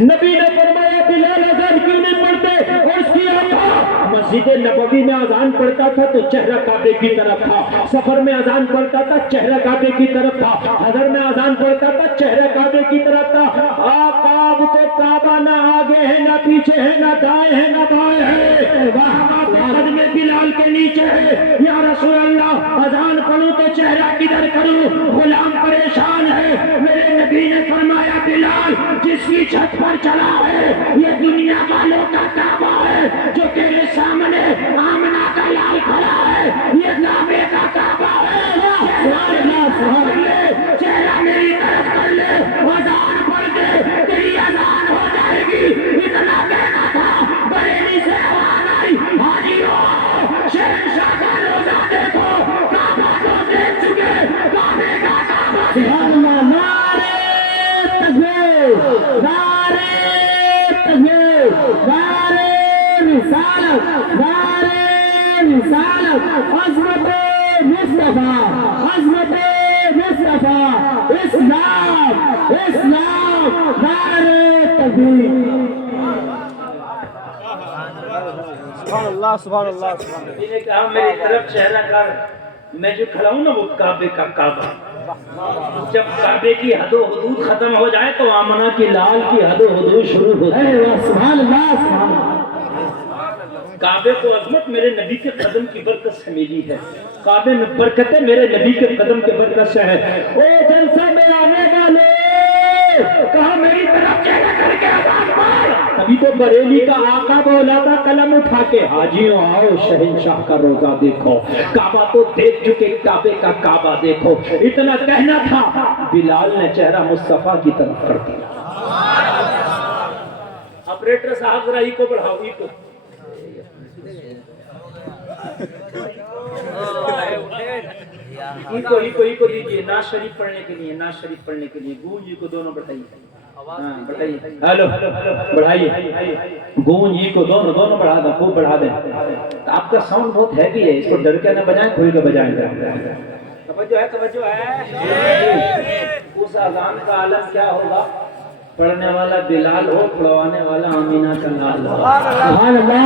نبی نے فرمایا بلال اذان کیوں نہیں پڑھتے؟ اور اس کی آقا مسجد نبوی میں اذان پڑھتا تھا تو چہرہ کعبے کی طرف تھا، سفر میں اذان پڑھتا تھا چہرہ کعبے کی طرف تھا، حضر میں اذان پڑھتا تھا چہرہ کعبے کی طرف تھا۔ آقا اب تو کعبہ نہ آگے ہے نہ پیچھے ہے، نہ دائیں ہے نہ بائیں ہے، وہاں قدم بلال کے نیچے ہے۔ یا رسول اللہ اذان پڑھوں تو چہرہ کدھر کروں؟ غلام پریشان ہے۔ میرے نبی نے فرمایا بلال جس کی چھت پر چلا ہے یہ دنیا والوں کا کعبہ ہے، جو تیرے سامنے آمنہ کا لال کھڑا ہے یہ کعبے کا کعبہ ہے۔ چہرہ میری طرف کر لے، اذان پڑھ دے، تیری اذان ہو جائے گی۔ اتنا کہنا تھا، بریلی سے آواز آئی، حاجیوں شہنشاہ کا روزہ دیکھو، کعبہ تو دیکھ چکے، کعبے کا کعبہ۔ سبحان اللہ، نعرہ تکبیر، نعرہ تکبیر، نعرہ رسالت، نعرہ رسالت، عظمت مصطفیٰ، عظمت مصطفیٰ، اسلام، اسلام، نعرہ تکبیر۔ سبحان اللہ، سبحان اللہ، سبحان اللہ۔ نبی نے کہا میری طرف چہرہ کر، میں جو کھڑا ہوں نا وہ کعبے کا کعبہ، جب کعبے کی حد و حدود ختم ہو جائے تو آمنہ کی لال کی حد و حدود شروع ہو جائے۔ سبحان اللہ، سبحان اللہ۔ کعبے کو عظمت میرے نبی کے قدم کی برکت سے ملی ہے، کعبے میں برکتیں میرے نبی کے قدم کے برکت سے ہے۔ اے جلسہ میں آنے والے کہا میری طرف چہرہ کر کے آواز پڑھ۔ تبھی تو بریلی کا آقا بولا تھا قلم اٹھا کے، حاجیوں آؤ شہنشاہ کا روزہ دیکھو، کعبہ تو دیکھ چکے، کعبے کا کعبہ دیکھو۔ اتنا کہنا تھا، بلال نے چہرہ مصطفیٰ کی طرف کر دیا۔ آپریٹر صاحب ذرا ای کو بڑھاؤ، ای کو۔ ای کو دیجیے ناز شریف پڑھنے کے لیے، ناز شریف پڑھنے کے لیے گونج کو دونوں بڑھائیے، ہاں بڑھائیے، ہیلو بڑھائیے، گونج کو دونوں بڑھا دیں، خوب بڑھا دیں۔ آپ کا ساؤنڈ بہت ہیوی ہے، اس کو ڈر کے نہ بجائیں، کھل کے بجائیں۔ توجہ ہے، توجہ ہے۔ اس اذان کا عالم کیا ہوگا؟ پڑھنے والا بلال ہو، پڑھوانے والا آمینہ کا لال ہو۔ سبحان اللہ۔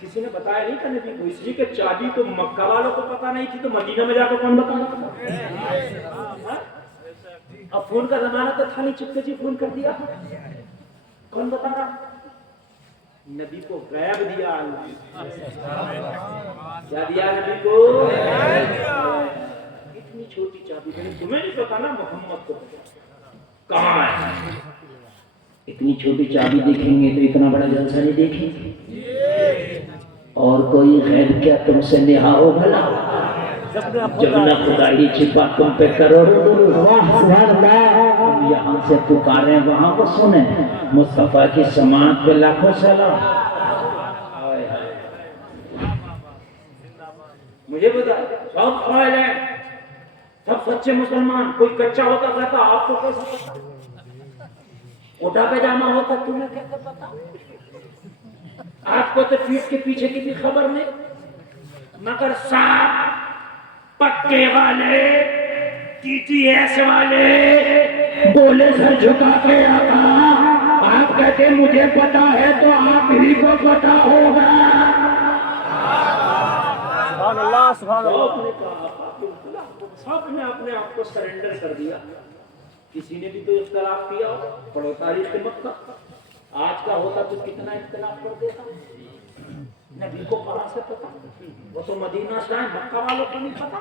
کسی نے بتایا نہیں تھا نبی کو، اس لیے کہ چابی تو مکہ والوں کو پتا نہیں تھی تو مدینہ میں جا کر کون بتانا؟ اب فون کا زمانہ تو تھا نہیں، چپکے جی فون کر دیا، کون بتانا؟ نبی کو غیب دیا اللہ، کیا دیا نبی کو؟ اتنی چھوٹی چابی، تمہیں نہیں پتا نا محمد کو کہاں ہے؟ اتنی چھوٹی چابی دیکھیں گے تو اتنا بڑا جلسہ نہیں دیکھیں گے؟ اور کوئی غیب کیا تم سے نہا ہو بھلا؟ جب نہ خدا ہی چھپا تم پہ کروڑوں، ہم یہاں سے پکاریں وہاں کو سنیں، مصطفیٰ کی سماعت پہ لاکھوں سلام۔ مجھے بتا سب قائل ہیں، سب سچے مسلمان، کوئی کچا ہوتا کہتا آپ کو کیسے پتا؟ کوٹا پاجامہ ہوتا تمہیں کیسے پتا؟ آپ کو تو پیٹ کے پیچھے کی بھی خبر نہیں، مگر صاحب پکے والے ٹی ٹی ایس والے بولے سر جھکا کے آقا، آپ کہتے مجھے پتا ہے تو آپ ہی کو پتا ہوگا۔ سبحان اللہ سبحان اللہ۔ سب نے کہا، سب نے اپنے آپ کو سرنڈر کر دیا، کسی نے بھی تو اختلاف کیا ہو، پڑھو تاریخ مکہ، آج کا ہوتا تو کتنا اختلاف کر دیتا۔ نبی کو کہاں سے پتا؟ وہ تو مدینہ سے آئے، مکہ والوں کو نہیں پتا،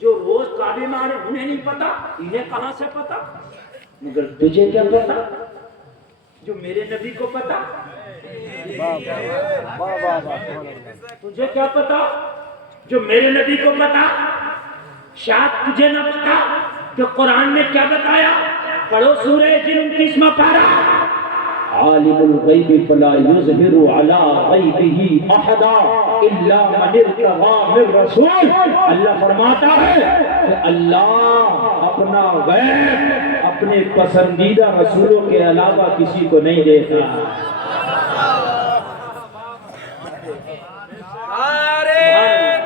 جو روز کعبے میں آ رہے انہیں نہیں پتا، انہیں کہاں سے پتا؟ مگر تجھے کیا پتا جو میرے نبی کو پتا؟ تجھے کیا پتا جو میرے نبی کو پتا؟ شاید تجھے نہ پتا کہ قرآن نے کیا بتایا؟ پڑھو سورہ جن 29واں پارہ، عالم الغیب فلا یظہر علی غیبہ احدا الا من ارتضی من رسول۔ اللہ فرماتا ہے کہ اللہ اپنا غیب اپنے پسندیدہ رسولوں کے علاوہ کسی کو نہیں دیتا۔ نعرے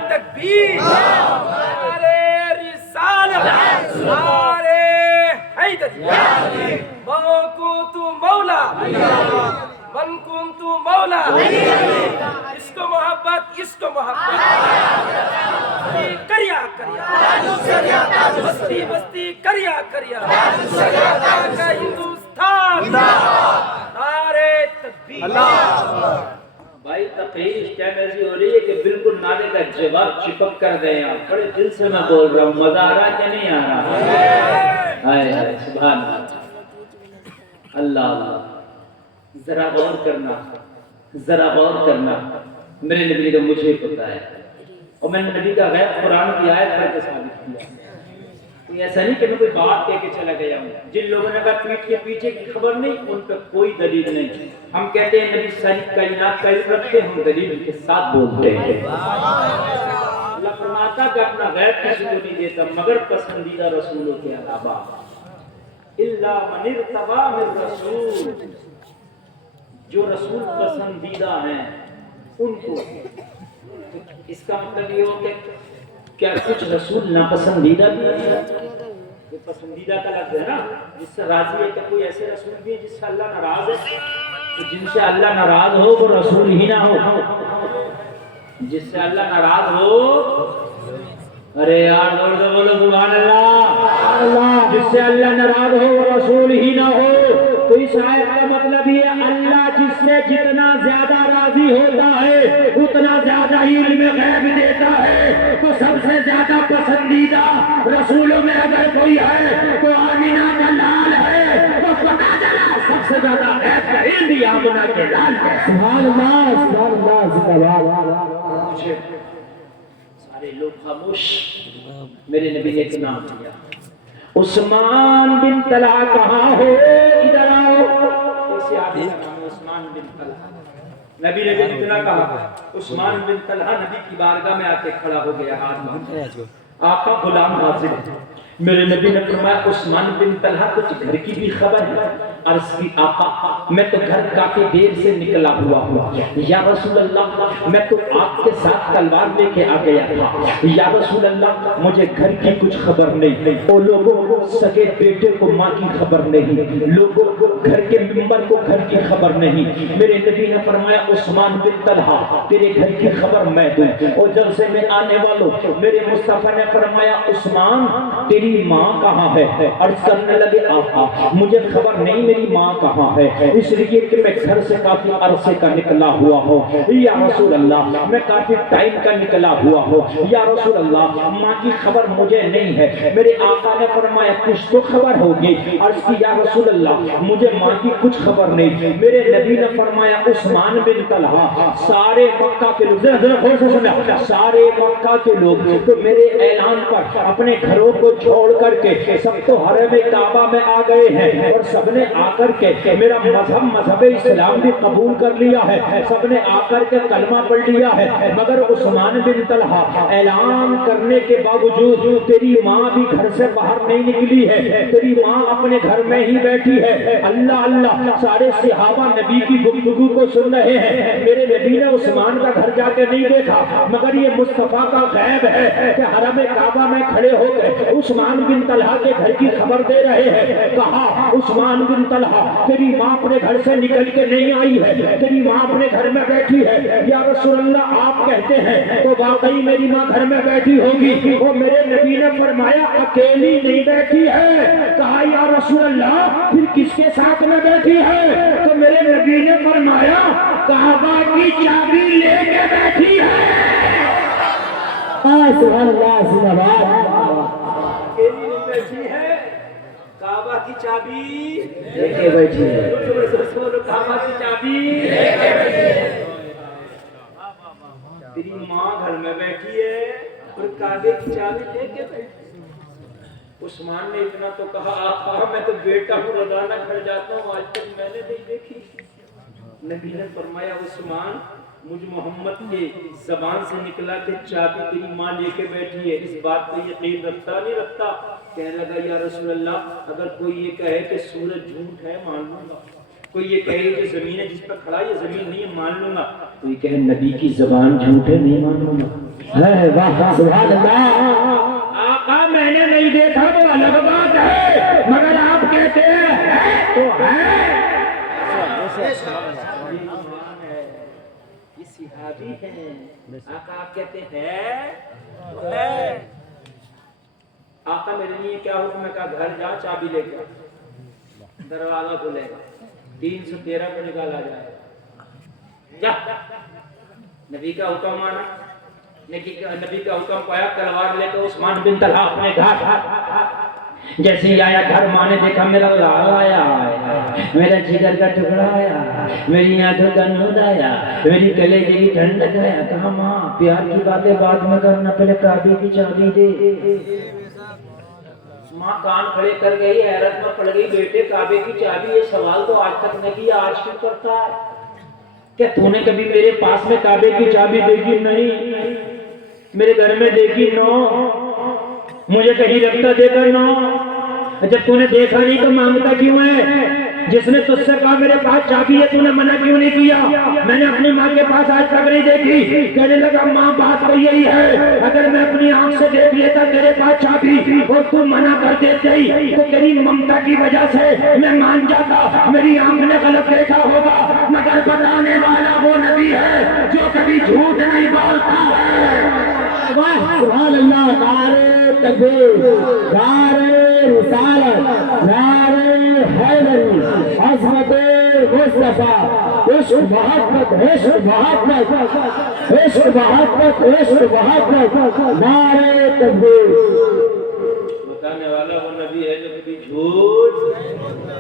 تکبیر، نعرے رسالت، نعرے حیدری، من کنت مولا، من کنت مولا، اس کو محبت، اس کو محبت، کریا کریا، بستی بستی کریا کریا، کا ہندوستان، نعرے تکبیر۔ بھائی تقریر اس ٹائم ایسی ہو رہی ہے کہ بالکل نعرے کا جواب چپک کر گئے آپ، بڑے دل سے میں بول رہا ہوں، مزہ آ رہا ہے کہ نہیں آ رہا؟ ہائے ہائے سبحان اللہ، اللہ ذرا غور کرنا، ذرا غور کرنا، میرے نبی کا مجھے پتا ہے، اور میں نے نبی کا غیب قرآن کی آیت پڑھ کے ثابت کیا۔ کوئی ایسا نہیں کہ میں کوئی بات کہہ کے چلا گیا ہوں، جن لوگوں نے کہا پیٹ کے پیچھے کی خبر نہیں، ان پہ کوئی دلیل نہیں۔ ہم کہتے ہیں نبی ساری کائنات کا علم رکھتے، ہم دلیل کے ساتھ بولتے ہیں۔ اللہ فرماتا کہ اپنا غیب کسی کو نہیں دیتا مگر پسندیدہ رسولوں کے علاوہ، الا من ارتضی من رسول، جو رسول پسندیدہ ہیں ان کو۔ اس کا مطلب یہ ہو کہ کیا کچھ رسول ناپسندیدہ بھی ہے؟ یہ پسندیدہ کا لفظ ہے نا، جس سے راضی ہے، کہ کوئی ایسے رسول بھی ہے جس سے اللہ ناراض ہے؟ تو جن سے اللہ ناراض ہو وہ رسول ہی نہ ہو، جس سے اللہ ناراض ہو، ارے یار زور سے بولو سبحان اللہ، جس سے اللہ ناراض ہو وہ رسول ہی نہ ہو۔ تو اس آیت کا مطلب یہ اللہ جس سے جتنا زیادہ راضی ہوتا ہے اتنا زیادہ ہی علم غیب دیتا ہے۔ تو سب سے زیادہ پسندیدہ رسولوں میں اگر کوئی ہے تو آمینہ کا لال ہے، تو پتا چلا سب سے زیادہ غیب کا علم بھی آمینہ کے لال ہے۔ سبحان اللہ سبحان اللہ۔ مجھے سارے لوگ خاموش، میرے نبی نے ایک نام دیا، عثمان بن طلحہ کہاں ہو ادھر آؤ۔ ایسے آدمی کا نام عثمان بن طلحہ، نبی نے اتنا کہا، عثمان بن طلحہ نبی کی بارگاہ میں آ کے کھڑا ہو گیا، ہاتھ باندھے، آقا غلام حاضر ہے۔ میرے نبی نے فرمایا عثمان بن طلحہ کچھ گھر کی بھی خبر ہے؟ عرض کی آقا میں تو گھر کافی دیر سے نکلا ہوا ہوں، یا رسول اللہ میں تو آپ کے ساتھ تلوار لے کے آ گیا تھا، یا رسول اللہ مجھے گھر کی کچھ خبر نہیں، وہ لوگوں سگے بیٹے کو ماں کی خبر نہیں، لوگوں گھر کے ممبر کو گھر کی خبر نہیں۔ میرے نبی نے فرمایا عثمان بن طلحہ تیرے گھر کی خبر میں دوں، اور جب سے میں آنے والوں میرے مصطفیٰ نے فرمایا عثمان تیری ماں کہاں ہے؟ عرض کرنے لگے آقا مجھے خبر نہیں میری ماں کہاں ہے، اس لیے کہ میں گھر سے کافی عرصے کا نکلا ہوا ہوں، یا رسول اللہ میں کافی ٹائم کا نکلا ہوا ہوں، یا رسول اللہ ماں کی خبر مجھے نہیں ہے۔ میرے آقا نے فرمایا کچھ تو خبر ہوگی، عرض کی یا رسول اللہ مجھے ماں کی کچھ خبر نہیں۔ میرے نبی نے فرمایا عثمان بن طلحہ سارے مکہ کے لوگ، ذرا غور سے سننا، سارے مکہ کے لوگ تو میرے اعلان پر اپنے گھروں کو چھوڑ کر کے سب تو حرم کعبہ میں آ گئے ہیں، اور سب نے آ کر کے میرا مذہب اسلام بھی قبول کر لیا ہے، سب نے آ کر کے کلمہ پڑھ لیا ہے، مگر عثمان بن طلحہ اعلان کرنے کے باوجود تیری ماں بھی گھر سے باہر نہیں نکلی ہے، تیری ماں اپنے گھر میں ہی بیٹھی ہے۔ اللہ اللہ سارے صحابہ نبی کی گفتگو کو سن رہے ہیں، میرے نبی نے عثمان کا گھر جا کے نہیں دیکھا، مگر یہ مصطفیٰ کا غیب ہے کہ حرم کعبہ میں کھڑے ہو گئے عثمان بن طلحہ کے گھر کی خبر دے رہے ہیں۔ کہا عثمان بن طلحہ تیری ماں اپنے گھر سے نکل کے نہیں آئی ہے، تیری ماں اپنے گھر میں بیٹھی ہے۔ یا رسول اللہ آپ کہتے ہیں تو واقعی میری ماں گھر میں بیٹھی ہوگی، وہ میرے نبی نے فرمایا اکیلی نہیں بیٹھی ہے۔ کہا یا رسول اللہ پھر کس کے ساتھ میں بیٹھی ہے؟ تو میرے نبی نے فرمایا کعبہ کی چابی لے کے بیٹھی ہے۔ سبحان اللہ سبحان اللہ۔ اکیلی نہیں بیٹھی ہے، کعبہ کی چابی لے کے بیٹھی ہے۔ کعبہ کی چابی لے کے بیٹھی ہے۔ تیری ماں گھر میں بیٹھی ہے اور کعبے کی چابی لے کے بیٹھی ہے۔ عثمان نے اتنا تو کہا آقا میں تو بیٹا ہوں روزانہ گھر جاتا ہوں، آج تک میں نے نہیں دیکھی۔ نبی نے فرمایا عثمان مجھ محمد کے زبان سے نکلا کہ چابی تیری ماں لے کے بیٹھی ہے، اس بات پہ یقین رکھتا نہیں رکھتا؟ کہنے لگا یا رسول اللہ اگر کوئی یہ کہے کہ سورج جھوٹ ہے مان لوں گا، کوئی یہ کہے کہ زمین ہے جس پر کھڑا یہ زمین نہیں ہے مان لوں گا، کوئی کہے نبی کی زبان جھوٹ ہے نہیں مانوں گا۔ ہے واہ سبحان اللہ۔ آقا میں نے نہیں دیکھا وہ الگ بات ہے، مگر آپ کہتے ہیں تو ہے۔ یہ صحابی ہیں، آقا آپ کہتے ہیں تو ہے۔ آقا میرے لیے کیا حکم ہے؟ کہا گھر جا چابی لے کے دروازہ کھلے گا، 313 کو نکالا جائے گا۔ نبی کا حکم مانا، نبی کا حکم پایا، تلوار لے کے عثمان بن طلحہ اپنے گھر جیسے ہی آیا گھر ماں نے دیکھا میرا لال آیا، میرا جگر کا ٹکڑا آیا، میری آنکھوں کا نور آیا، میری کلیجے کی ٹھنڈک آیا۔ کہا ماں پیار کی باتیں بعد میں کرنا، پہلے کعبے کی چابی دے۔ ماں کان کھڑے کر گئی، حیرت میں پڑ گئی، بیٹے کعبے کی چابی، یہ سوال تو آج تک نہیں کیا، آج کیوں کرتا ہے؟ کہ تو نے کبھی میرے پاس میں کعبے کی چابی دیکھی؟ نہیں۔ میرے گھر میں دیکھی؟ نو۔ مجھے کہیں رکھتا دے کر نو۔ جب تو نے دیکھا نہیں تو مانگتا کیوں ہے؟ جس نے تجھ سے کہا میرے پاس چابی ہے تو نے منع کیوں نہیں کیا؟ میں نے اپنی ماں کے پاس آج تک نہیں دیکھی۔ کہنے لگا ماں بات تو یہی ہے، اگر میں اپنی آنکھ سے دیکھ لیتا تیرے پاس چابی اور تو منع کر دیتے ہی تو تیری ممتا کی وجہ سے میں مان جاتا، میری آنکھ نے غلط دیکھا ہوگا، مگر بتانے والا وہ نبی ہے جو کبھی جھوٹ نہیں بولتا ہے۔ سبحان اللہ۔ نعرہ تکبیر، نعرہ رسالت، نعرہ حیدری، عظمت مصطفیٰ، عشق محبت، عشق محبت، عشق محبت، عشق محبت، نعرہ تکبیر۔ بتانے والا وہ نبی ہے جو کبھی جھوٹ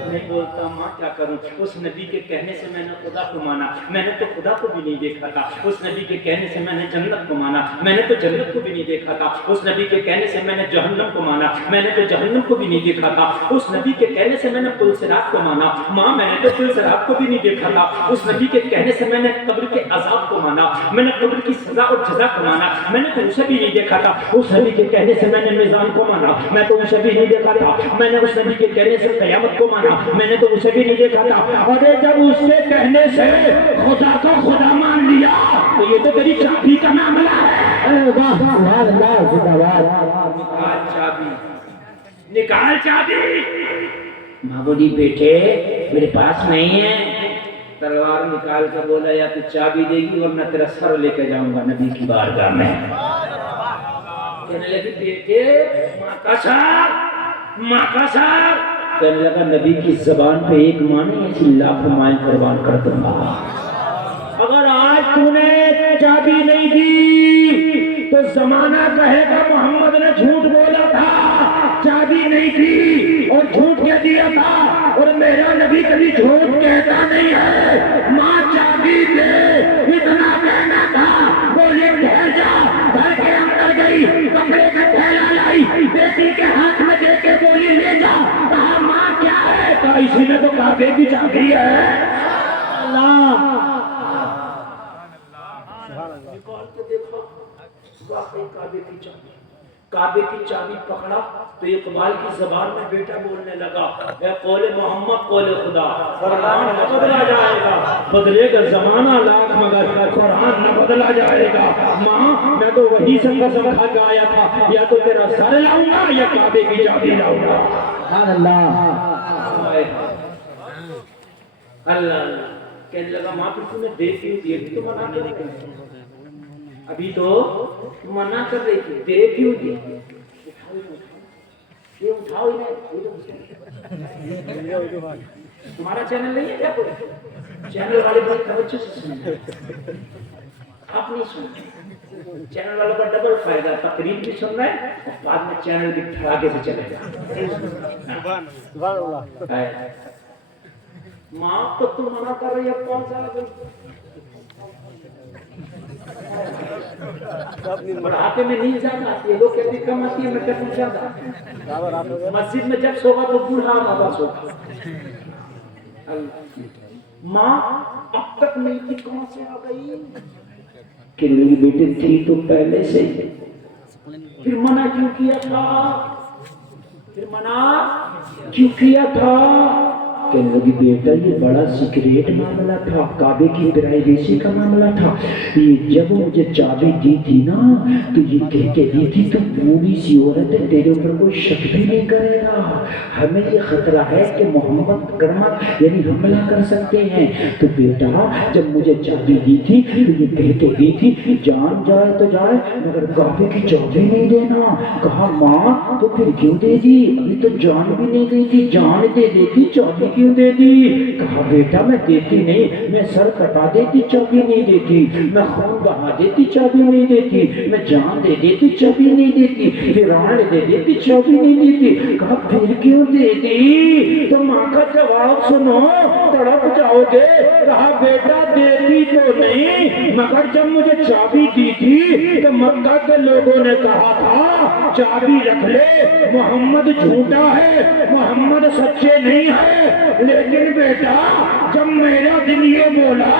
نہیں بولتا۔ ماں کیا کروں؟ اس نبی کے کہنے سے میں نے خدا کو مانا، میں نے تو خدا کو بھی نہیں دیکھا تھا۔ اس نبی کے کہنے سے میں نے جنت کو مانا، میں نے تو جنت کو بھی نہیں دیکھا تھا۔ اس نبی کے کہنے سے میں نے جہنم کو مانا، میں نے تو جہنم کو بھی نہیں دیکھا تھا۔ اس نبی کے کہنے سے میں نے پل صراط کو مانا، ماں میں نے تو پل صراط کو بھی نہیں دیکھا تھا۔ اس نبی کے کہنے سے میں نے قبر کے عذاب کو مانا، میں نے قبر کی سزا اور جزا کو مانا، میں نے تو اسے بھی نہیں دیکھا تھا۔ اس نبی کے کہنے سے میں نے میزان کو مانا، میں تو اسے بھی نہیں دیکھا تھا۔ میں نے اس نبی کے کہنے سے قیامت کو مانا، میں نے تو اسے بھی نہیں دیکھا تھا، اور جب اس کے کہنے سے خدا کو خدا مان لیا تو یہ تو تیری چابی کا معاملہ ہے۔ واہ سبحان اللہ زندہ باد۔ نکال چابی، نکال چابی۔ ماں بولی بیٹے میرے پاس نہیں ہے۔ تلوار نکال کر بولا یا تو چابی دے گی ورنہ تیرا سر لے کے جاؤں گا نبی کی بارگاہ میں۔ کہنے لگی بیٹے ماں کا سر، ماں کا سر۔ کہنے لگا نبی کی زبان پہ ایک ماں نہیں ایسی لاکھ مائیں قربان کر دوں گا۔ اگر آج تو نے چابی نہیں دی تو زمانہ کہے گا محمد نے جھوٹ بولا تھا، چابی نہیں دی اور جھوٹ کہہ دیا تھا، اور میرا نبی کبھی جھوٹ کہتا نہیں ہے۔ ماں چابی دے اتنا کہنا تھا، بولے ٹھہر جا، گھر کے اندر گئی، کپڑے کا تھیلا لائی، بیٹی کے ہاتھ میں دے کے بولی لے جا، کہا ماں کیا ہے، کہا اسی میں تو کعبے کی چابی ہے۔ اللہ نکال کے دیکھا واقعی کعبے کی چابی، کعبے کی چابی پکڑا تو اقبال کی زبان میں بیٹا بولنے لگا، اے قول محمد قول خدا، قرآن نہ بدلا جائے گا، بدلے گا زمانہ لاکھ مگر قرآن نہ بدلا جائے گا۔ ماں میں تو وہی سے قسم کھا کے آیا تھا، یا تو تیرا سر لاؤں گا یا کعبے کی چابی لاؤں گا۔ سبحان اللہ۔ اللہ کہنے لگا ماں پھر تم نے دے کیوں دی؟ ابھی تو منع کر رہی تھی، ابھی تو منع کر رہی تھی، دے کیوں دی؟ یہ اٹھاؤ ہی نہیں۔ تمہارا چینل نہیں ہے کیا کوئی؟ چینل والے بڑی توجہ سے سنیں، آپ نہیں سنیں۔ چینل والوں کا ڈبل فائدہ، تقریر بھی سن رہے ہیں اور بعد میں چینل بھی دھڑاکے سے چلے گا۔ ماں تو تم منع کر رہی ہے، کون سا بڑھاپے میں نیند زیادہ آتی ہے، لوگ کہتے ہیں کم آتی ہے، میں کہتا ہوں زیادہ۔ مسجد میں جب سوگا تو بوڑھا بابا سوگا۔ ماں اب تک نہیں تھی، کہاں سے آ گئی؟ کہ میری بیٹی تھی تو پہلے سے ہی۔ پھر منع کیوں کیا تھا؟ پھر منع کیوں کیا تھا؟ کہنے لگی بیٹا یہ بڑا سیکریٹ معاملہ تھا، کعبے کی پرائیویسی کا معاملہ تھا۔ یہ جب مجھے چابی دی تھی نا تو یہ کہہ کے دی تھی تو بوڑھی سی عورت ہے، تیرے اوپر کوئی شک بھی نہیں کرے گا، ہمیں یہ خطرہ ہے کہ محمد کرما یعنی حملہ کر سکتے ہیں۔ تو بیٹا جب مجھے چابی دی تھی تو یہ کہہ کے دی تھی جان جائے تو جائے مگر کعبے کی چابی نہیں دینا۔ کہا ماں تو پھر کیوں دے دی؟ ابھی تو جان بھی نہیں گئی تھی، جان دے دیتی چابی کیوں دے دی؟ کہا بیٹا میں دیتی نہیں، میں سر کٹا دیتی چابی نہیں دیتی، میں خون بہا دیتی چابی نہیں دیتی، میں جان دے دیتی چابی نہیں دیتی، پھر آن دے دیتی چابی نہیں دیتی۔ کہا پھر کیوں دے دی؟ تو ماں کا جواب سنو تڑپ جاؤ گے۔ کہا بیٹا دیتی تو نہیں مگر جب مجھے چابی دی تھی تو مکہ کے لوگوں نے کہا تھا چابی رکھ لے، محمد جھوٹا ہے، محمد سچے نہیں ہے۔ لیکن بیٹا جب میرا دل یہ بولا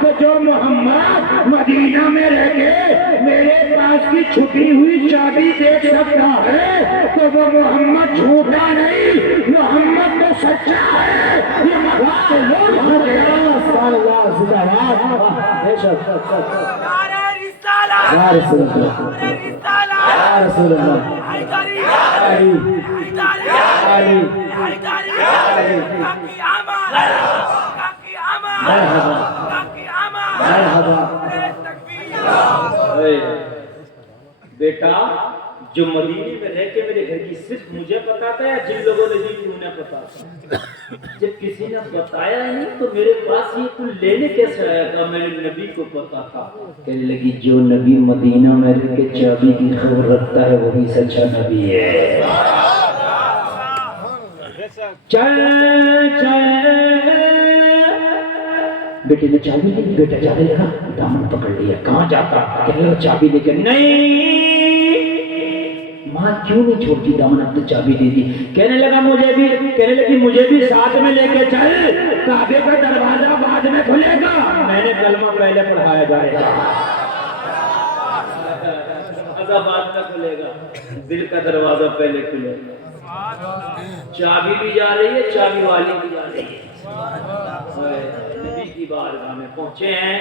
کہ جو محمد مدینہ میں رہ کے میرے پاس کی چھپی ہوئی چابی دیکھ سکتا ہے تو وہ محمد جھوٹا نہیں، محمد تو سچا ہے۔ یہ مذاق لوگ ہو گیا۔ سبحان اللہ زندہ باد۔ بے شک یا رسول اللہ یا رسول اللہ علی علی بیٹا جو مدینے میں رہ کے میرے گھر کی صرف مجھے بتاتا ہے، جن لوگوں نے دی تھی انہیں بتاتا، جب کسی نے بتایا نہیں تو میرے پاس یہ تو لینے کیسے آیا تھا؟ میرے نبی کو پتا تھا۔ کہنے لگی جو نبی مدینہ میں رہ کے چابی کی خبر رکھتا ہے وہی سچا نبی ہے۔ چل چل بیٹے نے چابی لی، بیٹا جانے لگا، دامن پکڑ لیا، کہاں جاتا؟ کہنے لگا چابی لے کے نہیں۔ ماں کیوں نہیں چھوڑتی دامن؟ اب تو چابی دے دی۔ کہنے لگا کہنے لگی مجھے بھی ساتھ میں لے کے چل، کعبے کا دروازہ بعد میں کھلے گا، میں نے کلمہ پہلے پڑھایا جائے گا۔ بعد میں کھلے گا، دل کا دروازہ پہلے کھلے گا۔ چابی بھی جا رہی ہے، چابی والی بھی جا رہی ہے۔ نبی کی بارگاہ میں پہنچے ہیں،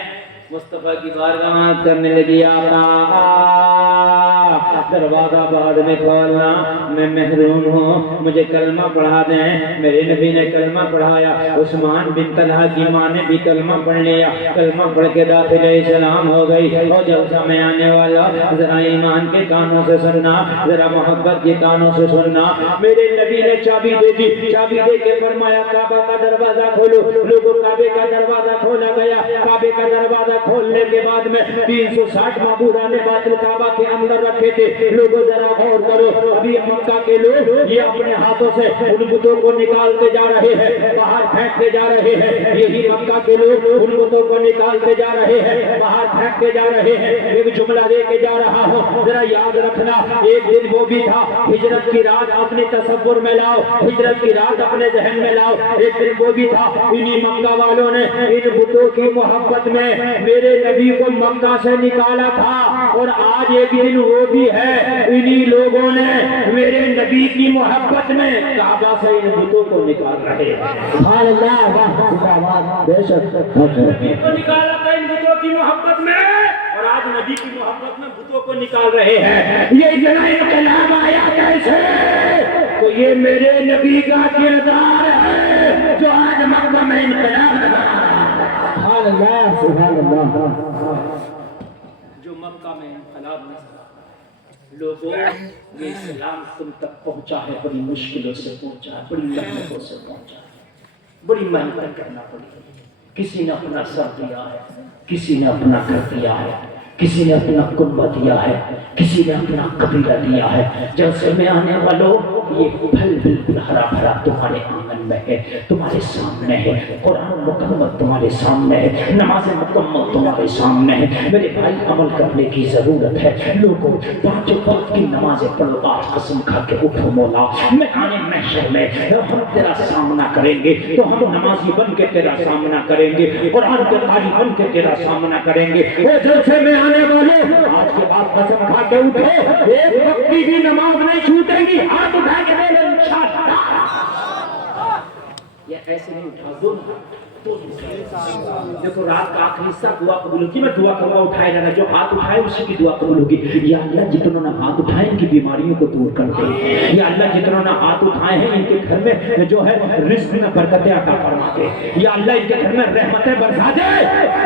مصطفیٰ کی بارگاہ میں کرنے لگی آقا دروازہ بعد میں کھولنا، میں محروم ہوں، مجھے کلمہ پڑھا دیں۔ میرے نبی نے کلمہ پڑھایا، عثمان بن طلحہ کی ماں نے بھی کلمہ پڑھ لیا، کلمہ پڑھ کے داخل اسلام ہو گئی۔ اور جب سمے آنے والا، ذرا ایمان کے کانوں سے سننا، ذرا محبت کے کانوں سے سننا۔ میرے نبی نے چابی دے دی، چابی دے کے فرمایا کعبہ کا دروازہ کھولو۔ لوگوں کعبے کا دروازہ کھولا گیا، کعبے کا دروازہ کھولنے کے بعد میں 360 معبودان باطل کعبہ کے اندر رکھے تھے۔ لوگوں ذرا غور کرو، ابھی مکہ کے لوگ یہ اپنے ہاتھوں سے ان بتوں کو نکالتے جا رہے ہیں، باہر پھینکتے جا رہے ہیں۔ یہی مکہ کے لوگ ان بتوں کو نکالتے جا رہے ہیں، باہر پھینکتے جا رہے ہیں۔ ایک جملہ دے کے جا رہا ہوں، ذرا یاد رکھنا، ایک دن وہ بھی تھا، ہجرت کی رات اپنے تصور میں لاؤ، ہجرت کی رات اپنے ذہن میں لاؤ۔ ایک دن وہ بھی تھا، انہی مکہ والوں نے ان بتوں کی محبت میں میرے نبی کو مکہ سے نکالا تھا، اور آج ایک دن وہ بھی ہے، انہی لوگوں نے میرے نبی کی محبت میں کعبہ سے ان بتوں کو نکال رہے ہیں۔ سبحان اللہ، بے شک نبی کو نکالا تھا ان بتوں کی محبت میں، اور آج نبی کی محبت میں بتوں کو نکال رہے ہیں۔ یہ اتنا انقلاب آیا کیسے؟ تو یہ میرے نبی کا کردار ہے جو آج مکہ میں انقلاب لگا رہا ہے۔ سبحان اللہ، سبحان اللہ۔ جو مکہ میں انقلاب نظر آ رہا ہے، لوگوں یہ اسلام تم تک پہنچا ہے، بڑی مشکلوں سے پہنچا ہے، بڑی محنتوں سے پہنچا ہے، بڑی محنت کرنا پڑی ہے۔ کسی نے اپنا سر دیا ہے، کسی نے اپنا گھر دیا ہے، کسی نے اپنا کنبہ دیا ہے، کسی نے اپنا قبیلہ دیا ہے۔ جلسے میں آنے والوں، یہ پھل بالکل ہرا بھرا تمہارے آنگن میں ہے، تمہارے سامنے ہے، قرآن مکمل تمہارے سامنے ہے، نماز مکمل تمہارے سامنے ہے۔ میرے بھائی عمل کرنے کی ضرورت ہے۔ لوگوں 5 وقت کی نمازیں پڑھو، آج قسم کھا کے اٹھو مولا، میدان محشر میں ہم تیرا سامنا کریں گے تو ہم نمازی بن کے تیرا سامنا کریں گے، قرآن کے قاری بن کے تیرا سامنا کریں گے۔ وہ جلسے میں آنے والے آج کے بعد قسم کھا کے اٹھو، ایک وقت کی بھی نماز نہیں چھوٹے گی، ہاتھ اٹھا کے بولو انشاءاللہ۔ یہ ایسے نہیں اٹھا دو، دیکھو رات کا آخری حصہ دعا قبول ہوگی، میں دعا کروں گا، اٹھائے جانا، جو ہاتھ اٹھائے اسی کی دعا قبول ہوگی۔ یا اللہ جتنوں نے ہاتھ اٹھائے ان کی بیماریوں کو دور کر دے، یا اللہ جتنوں نے ہاتھ اٹھائے ہیں ان کے گھر میں جو ہے رزق میں برکتیں عطا فرما دے، یا اللہ ان کے گھر میں رحمتیں برسا دے،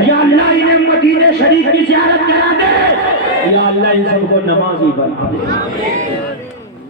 یا اللہ انہیں مدینہ شریف کی زیارت کرا دے، یا اللہ ان سب کو نمازی بنا دے۔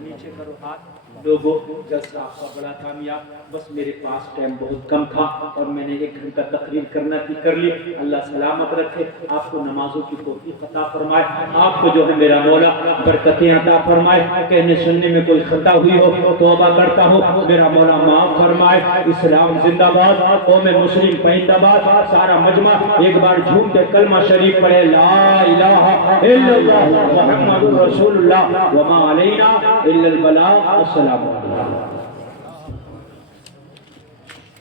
نیچے کرو ہاتھ۔ لوگوں جلسہ آپ کا بڑا کامیاب، بس میرے پاس ٹائم بہت کم تھا اور میں نے 1 گھنٹہ تقریر کرنا تھی، کر لی۔ اللہ سلامت رکھے، آپ کو نمازوں کی توفیق عطا فرمائے، آپ کو جو ہے میرا مولا برکتیں عطا فرمائے۔ کہنے سننے میں کوئی خطا ہوئی ہو توبہ کرتا ہوں، میرا مولا معاف فرمائے۔ اسلام زندہ باد، قوم مسلم پائندہ باد۔ سارا مجمع ایک بار جھوم کے کلمہ شریف پڑھے، لا الہ الا اللہ محمد رسول اللہ وما علینا الا البلاغ۔ السلام